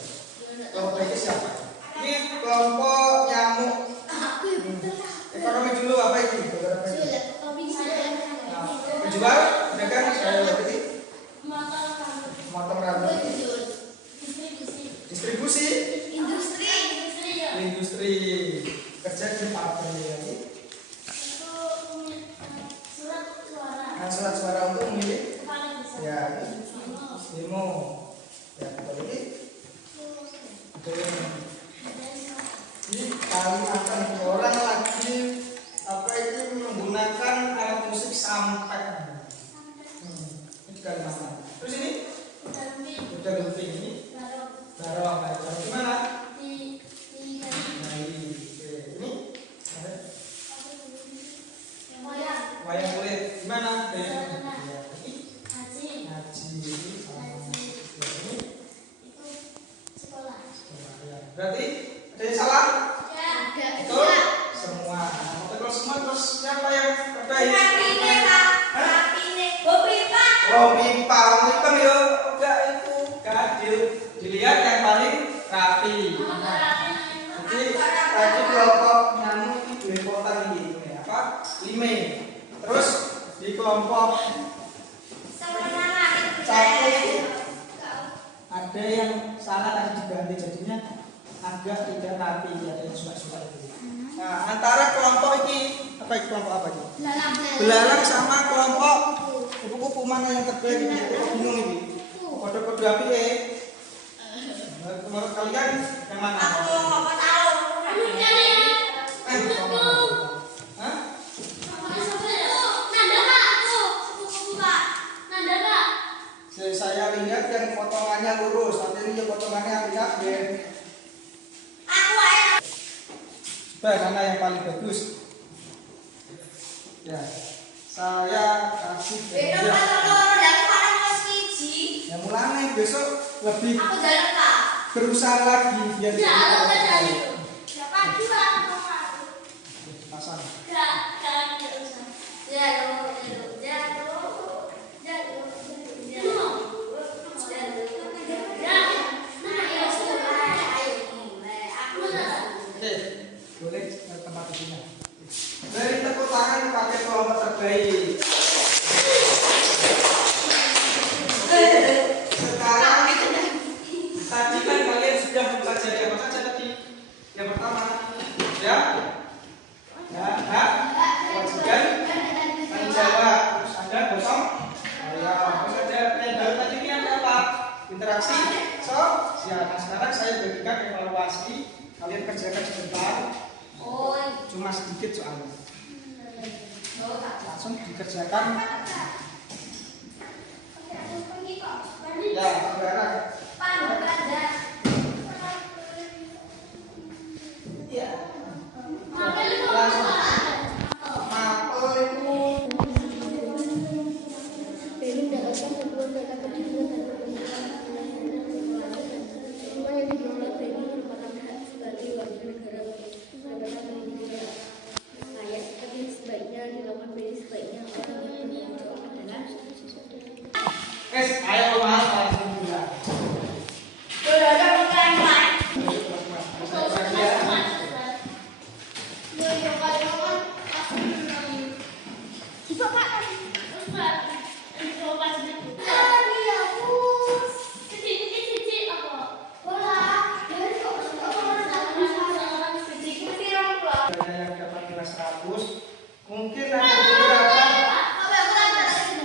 Kelompok ini siapa? Ini kelompok nyamuk. Ekonomi dulu apa ini? Menjual, pedagang, berarti motong rambut. Distribusi, industri, kerja di pabrik lagi. Nah, surat suara untuk memilih. Ya, demo. Ya, betul ini. Ini kali akan orang lagi apa itu menggunakan alat musik sampai. Ini Kalimantan. Terus ini? Udah lumping ini. Darong, darong gimana? Nah, ini. Ada? Wayang kulit gimana? Berarti ada yang salah? Betul? Semua. Kalau semua terus siapa yang terbaik? Oh, pipa. Hitam ya? Enggak itu. Gadil. Dilihat yang paling rapi. Jadi tadi kelompok nyamuk itu belepotan ini. Apa? Lime. Terus di kelompok capung ada yang salah tadi diganti jadinya agak tidak rapi, ada yang suka-suka itu. Nah, antara kelompok ini apa itu kelompok apa ini? Belalang sama kelompok kupu-kupu mana yang terbaik ini? Bingung ini. Kode-kode api menurut kalian yang mana? Saya lihat yang potongannya lurus, tapi ini potongannya agak beda. Mana yang paling bagus? Ya, saya kasih. Ya mulai besok lebih berusaha lagi biar pasang. Boleh tempat isinya. Dari tepuk tangan pakai kelompok terbaik. Sekarang tadi kan kalian sudah mempelajari apa saja tadi? Yang pertama, ya, kewajiban, tanggung jawab, terus ada gotong, ya, terus ada yang baru tadi ini ada apa? Interaksi, sosial. Nah, sekarang saya berikan evaluasi. Kalian kerjakan sebentar. Cuma sedikit soalnya. Langsung dikerjakan. Ya, sekarang. Ya. Langsung. Mapel itu. Belum mendapatkan bantuan data pendidikan dan semua yang dikelola BENI merupakan hak sebagai warga negara mendapatkan pendidikan layak seperti sebaiknya dilakukan BENI sebaiknya orang yang bertanggung jawab adalah siswa. Ayo mas, langsung bulan. Yang dapat nilai 100, mungkin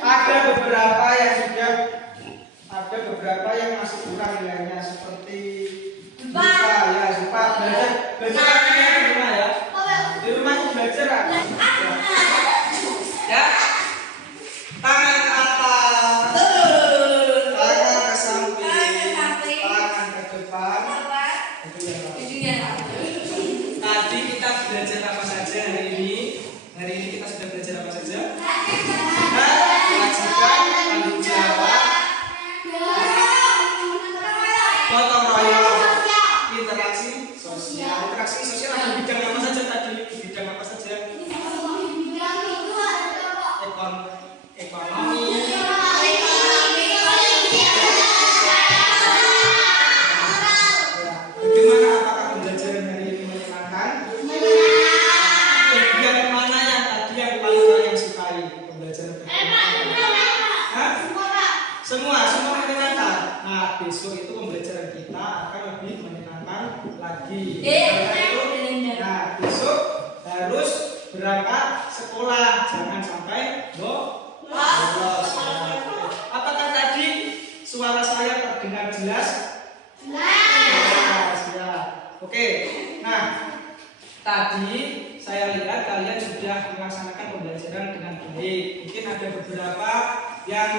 ada beberapa yang masih kurang nilainya seperti bisa ya suka belajar artinya di rumah ya. Di rumah itu belajar apa? Ya. Tangan atas, tangan ke samping, tangan ke depan. Itu yang tadi kita belajar apa saja hari ini? Hari ini kita sudah belajar apa saja? Kewajiban, tanggung jawab, gotong royong. lagi. Nah, besok harus berangkat sekolah, jangan sampai bolos. Apakah tadi suara saya terdengar jelas? Jelas, ya. Oke. Nah, tadi saya lihat kalian sudah melaksanakan pembelajaran dengan baik. Mungkin ada beberapa yang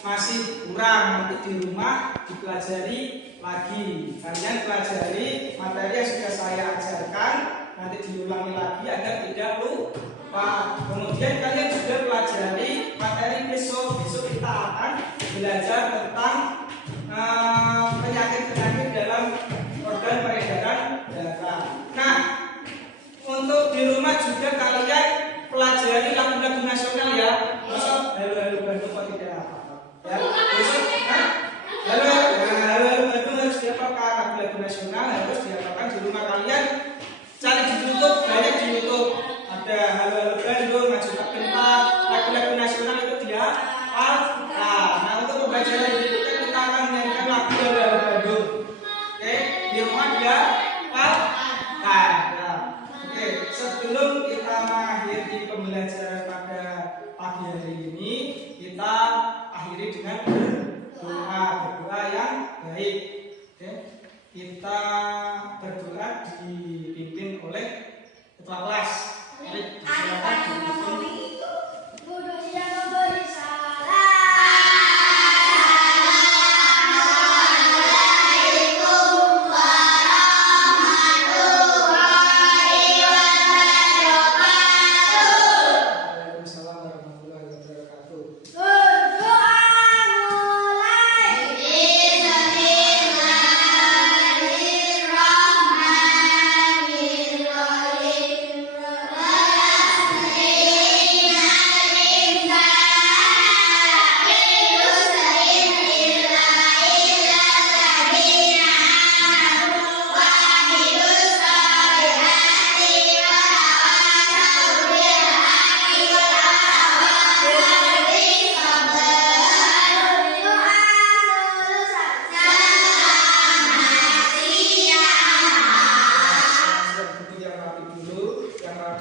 masih kurang, nanti di rumah dipelajari lagi. Kalian pelajari materi yang sudah saya ajarkan, nanti diulangi lagi agar tidak lupa. Kemudian kalian juga pelajari materi besok. Besok kita akan belajar tentang penyakit-penyakit dalam organ peredaran darah. Nah, untuk di rumah juga kalian pelajari lagu-lagu nasional ya. Besok halo Bandung kok tidak apa-apa. Ya, besok halo Bandung harus dihafalkan, lagu-lagu nasional harus dihafalkan di rumah kalian. Cari di YouTube, banyak di YouTube. Ada halo Bandung, maju tak gentar, lagu-lagu nasional itu dihafalkan. Nah, untuk pembelajaran berikutnya kita akan menyanyikan lagu halo Bandung. Oke, di rumah dia hafalkan. Oke, sebelum kita mengakhiri pembelajaran pada pagi hari ini, kita akhiri dengan berdoa yang baik. Oke, kita berdoa dipimpin oleh ketua kelas. Mari silakan dipimpin.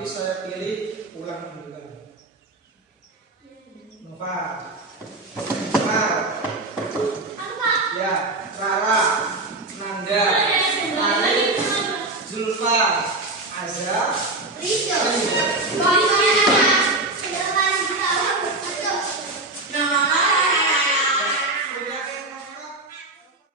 Saya pilih ulang dulu. Nova.